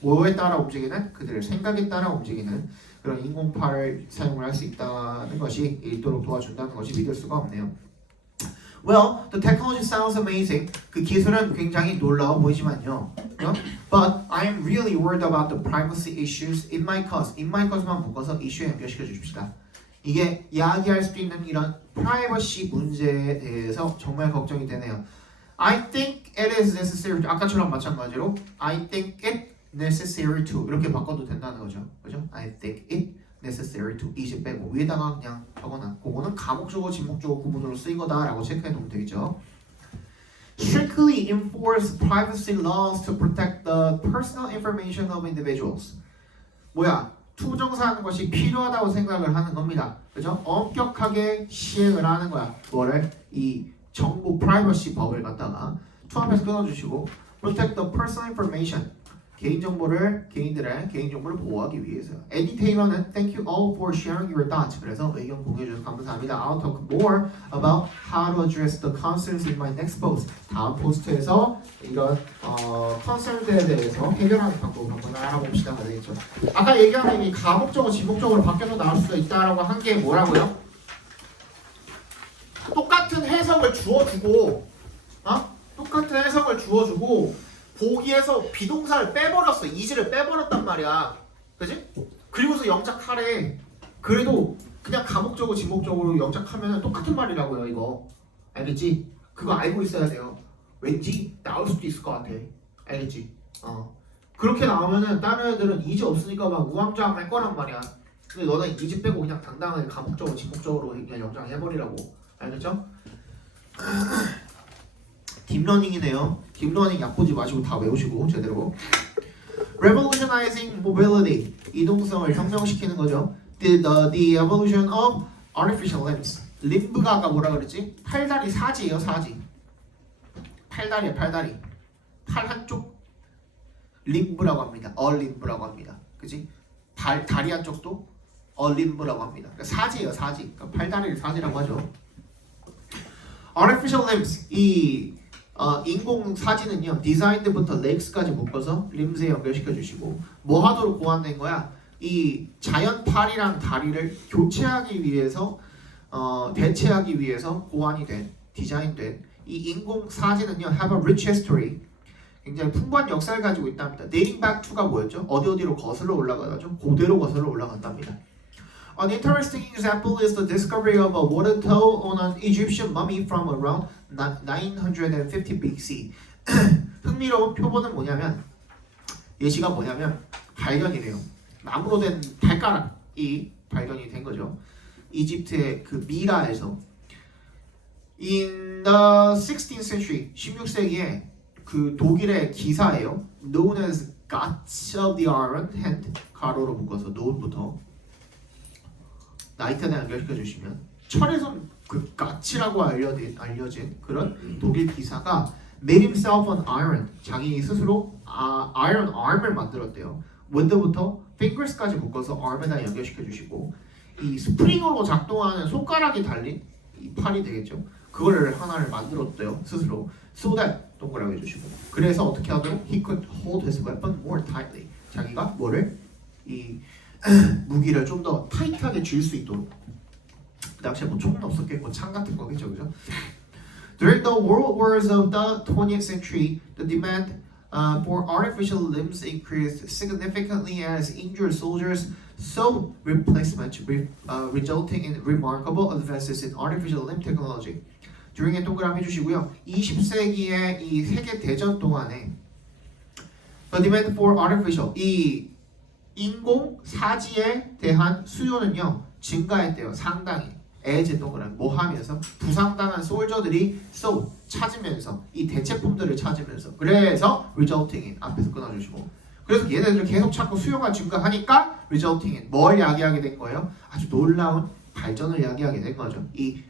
뭐에 따라 움직이는 그들의 생각에 따라 움직이는 그런 인공팔을 사용을 할 수 있다는 것이 있도록 도와준다는 것이 믿을 수가 없네요. Well, the technology sounds amazing. 그 기술은 굉장히 놀라워 보이지만요. But I am really worried about the privacy issues. It might cause. It might cause만 묶어서 이슈에 연결시켜 주십시다. 이게 이야기할 수 있는 이런 프라이버시 문제에 대해서 정말 걱정이 되네요. I think it is necessary to, 아까처럼 마찬가지로 I think it necessary to 이렇게 바꿔도 된다는 거죠. 그죠? I think it necessary to 이제 빼고 위에다가 그냥 적어놔. 그거는 가목적어, 진목적어 구문으로 쓰인 거다라고 체크해 놓으면 되겠죠. Strictly enforce privacy laws to protect the personal information of individuals. 뭐야? 투정사하는 것이 필요하다고 생각을 하는 겁니다. 그죠? 엄격하게 시행을 하는 거야. 뭐를? 이 정보 프라이버시 법을 갖다가 투합해서 끊어주시고 protect the personal information 개인들의 개인정보를 보호하기 위해서요. 에디 테일러는 Thank you all for sharing your thoughts. 그래서 의견 공유해주셔서 감사합니다. I'll talk more about how to address the concerns in my next post. 다음 포스트에서 이런 컨설트에 대해서 해결하는 방법을 한번 알아봅시다. 되겠죠. 아까 얘기한 이 가목적으로 진목적으로 바뀌어서 나올 수가 있다라고 한 게 뭐라고요? 똑같은 해석을 주어주고 똑같은 해석을 주어주고 보기에서 비동사를 빼버렸어. 이지를 빼버렸단 말이야. 그지? 그리고서 영작하래. 그래도 그냥 가목적으로 진목적으로 영작하면 똑같은 말이라고요. 이거 알겠지? 그거 알고 있어야 돼요. 왠지 나올 수도 있을 것 같아. 알겠지? 그렇게 나오면은 다른 애들은 이지 없으니까 막 우왕좌왕 할 거란 말이야. 근데 너는 이지 빼고 그냥 당당하게 가목적으로 진목적으로 그냥 영작해버리라고. 알겠죠? 딥러닝이네요. 딥러닝 약보지 마시고 다 외우시고 제대로. Revolutionizing mobility 이동성을 혁명시키는 거죠. The evolution of artificial limbs. 림브가 아까 뭐라 그랬지? 팔다리 사지예요, 사지. 팔다리야, 팔다리. 팔 한쪽 림브라고 합니다. 얼림브라고 합니다. 그지? 다리 한쪽도 얼림브라고 합니다. 그러니까 사지예요, 사지. 그러니까 팔다리를 사지라고 하죠. Artificial limbs 이 인공 사지는요 designed부터 legs까지 묶어서 lims에 연결시켜 주시고 뭐 하도록 고안된 거야? 이 자연 팔이랑 다리를 교체하기 위해서 대체하기 위해서 고안이 된 디자인된 이 인공 사지는요 have a rich history 굉장히 풍부한 역사를 가지고 있답니다. dating back to가 뭐였죠? 어디로 거슬러 올라가죠? 고대로 거슬러 올라간답니다. An interesting example is the discovery of a water toe on an Egyptian mummy from around 950 BC. 흥미로운 표본은 뭐냐면 예시가 뭐냐면 발견이래요. 나무로 된 발가락이 발견이 된 거죠. 이집트의 그 미라에서 In the 16th century, 16세기에 그 독일의 기사예요. Known as Gods of the Iron Hand 가로로 묶어서 known부터 나이트에 연결시켜 주시면 철에선 그 가치라고 알려진 그런 독일 기사가 made himself an iron 자기 스스로 iron arm을 만들었대요. 윈드부터 fingers까지 묶어서 arm에다 연결시켜 주시고 이 스프링으로 작동하는 손가락이 달린 이 팔이 되겠죠. 그거를 하나를 만들었대요 스스로. So that 동그라미 해주시고 그래서 어떻게 하도록 he could hold his weapon more tightly 자기가 뭐를 이 무기를 좀 더 타이트하게 쥘 수 있도록. 그 당시에 뭐 총은 없었겠고 창 같은 거겠죠, 그죠? During the world wars of the 20th century, the demand for artificial limbs increased significantly as injured soldiers sought replacement, resulting in remarkable advances in artificial limb technology. during에 동그라미 해주시고요. 20세기의 이 세계 대전 동안에 the demand for artificial 이 인공 사지에 대한 수요는요 증가했대요. 상당히. as 동그라미 뭐 하면서 부상당한 솔저들이 찾으면서 이 대체품들을 찾으면서 그래서 resulting in 앞에서 끊어주시고 그래서 얘네들을 계속 찾고 수요가 증가하니까 resulting in 뭘 야기하게 된 거예요? 아주 놀라운 발전을 야기하게 된 거죠. 이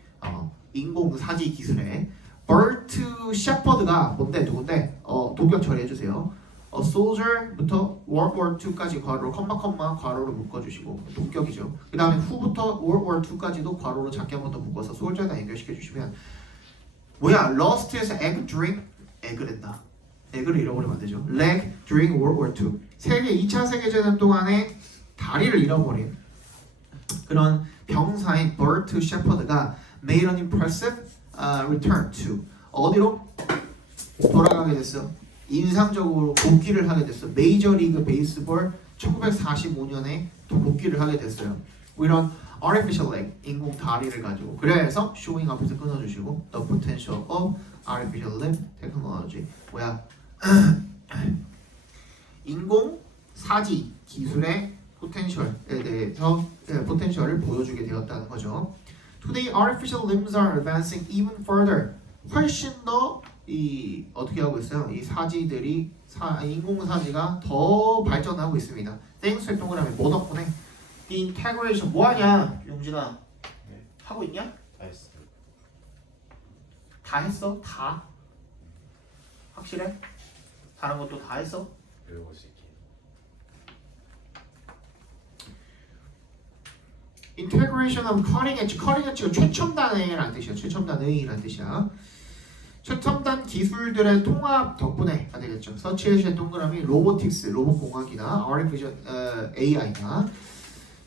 인공 사지 기술에 버트 셰퍼드가 뭔데 누군데 동격 처리해주세요. soldier부터 World War II까지 괄호로 컴마 괄호로 묶어주시고 동격이죠. 그 다음에 후부터 World War II까지도 괄호로 작게 한 번 더 묶어서 솔저에다 연결시켜주시면 뭐야 lost에서 egg during egg랜다. egg를 잃어버리면 안 되죠. leg during World War II 세계 2차 세계대전 동안에 다리를 잃어버린 그런 병사인 버트 셰퍼드가 made an impressive return to 어디로 돌아가게 됐어? 인상적으로 복귀를 하게 됐어. 메이저리그 베이스볼 1945년에 또 복귀를 하게 됐어요. 이런 artificial leg, 인공 다리를 가지고 그래서 showing 앞에서 끊어주시고 the potential of artificial limb technology 뭐야 인공 사지 기술의 포텐셜에 대해서 포텐셜을 보여주게 되었다는 거죠. Today artificial limbs are advancing even further. 훨씬 더 이 어떻게 하고 있어요? 이 사지들이 인공 사지가 더 발전하고 있습니다. Thanks to 동그라미 뭐 덕분에? The integration 뭐하냐? 용진아 네. 하고 있냐? 다 했어. 다 했어? 다? 확실해? 다른 것도 다 했어? 배우고 있을게. Integration of cutting edge가 최첨단의라는 뜻이야. 최첨단의라는 뜻이야. 최첨단 기술들의 통합 덕분에가 되겠죠. Such as의 동그라미 로보틱스, 로봇공학이나 artificial AI나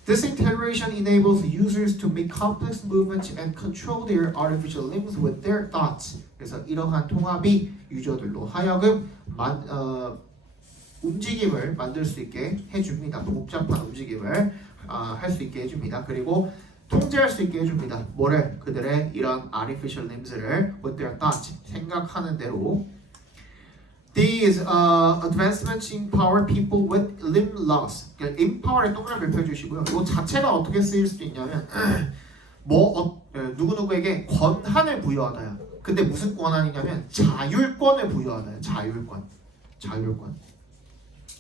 This integration enables users to make complex movements and control their artificial limbs with their thoughts. 그래서 이러한 통합이 유저들로 하여금 움직임을 만들 수 있게 해줍니다. 복잡한 움직임을 할 수 있게 해줍니다. 그리고 통제할 수 있게 해줍니다. 뭐를? 그들의 이런 artificial limbs를 with their thoughts 생각하는 대로 These advancements empower people with limb loss. 그러니까 empower의 동그라미 펴주시고요. 이 자체가 어떻게 쓰일 수도 있냐면 누구누구에게 권한을 부여하다야. 근데 무슨 권한이냐면 자율권을 부여하다야. 자율권.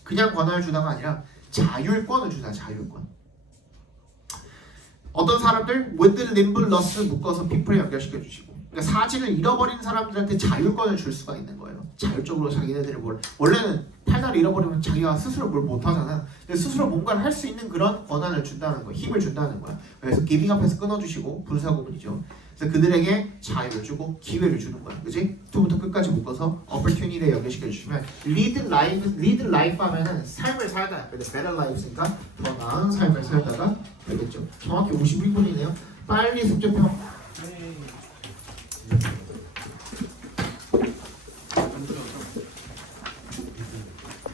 그냥 권한을 주다가 아니라 자율권을 주다. 자율권. 어떤 사람들 with limb loss 묶어서 people에 연결시켜 주시고 그러니까 사지를 잃어버린 사람들한테 자율권을 줄 수가 있는 거예요. 자율적으로 자기네들이 원래는 팔다리 잃어버리면 자기가 스스로 뭘 못하잖아. 근데 스스로 뭔가를 할 수 있는 그런 권한을 준다는 거야. 힘을 준다는 거야. 그래서 giving 앞에서 끊어주시고 분사구문이죠. 그래서 그들에게 자유를 주고 기회를 주는 거야. 그치? 처음부터 끝까지 묶어서 opportunity에 연결시켜 주시면 lead life 하면은 삶을 살다. 근데 better life니까 더 나은 삶을 살다가 되겠죠. 정확히 51분이네요. 빨리 숙제평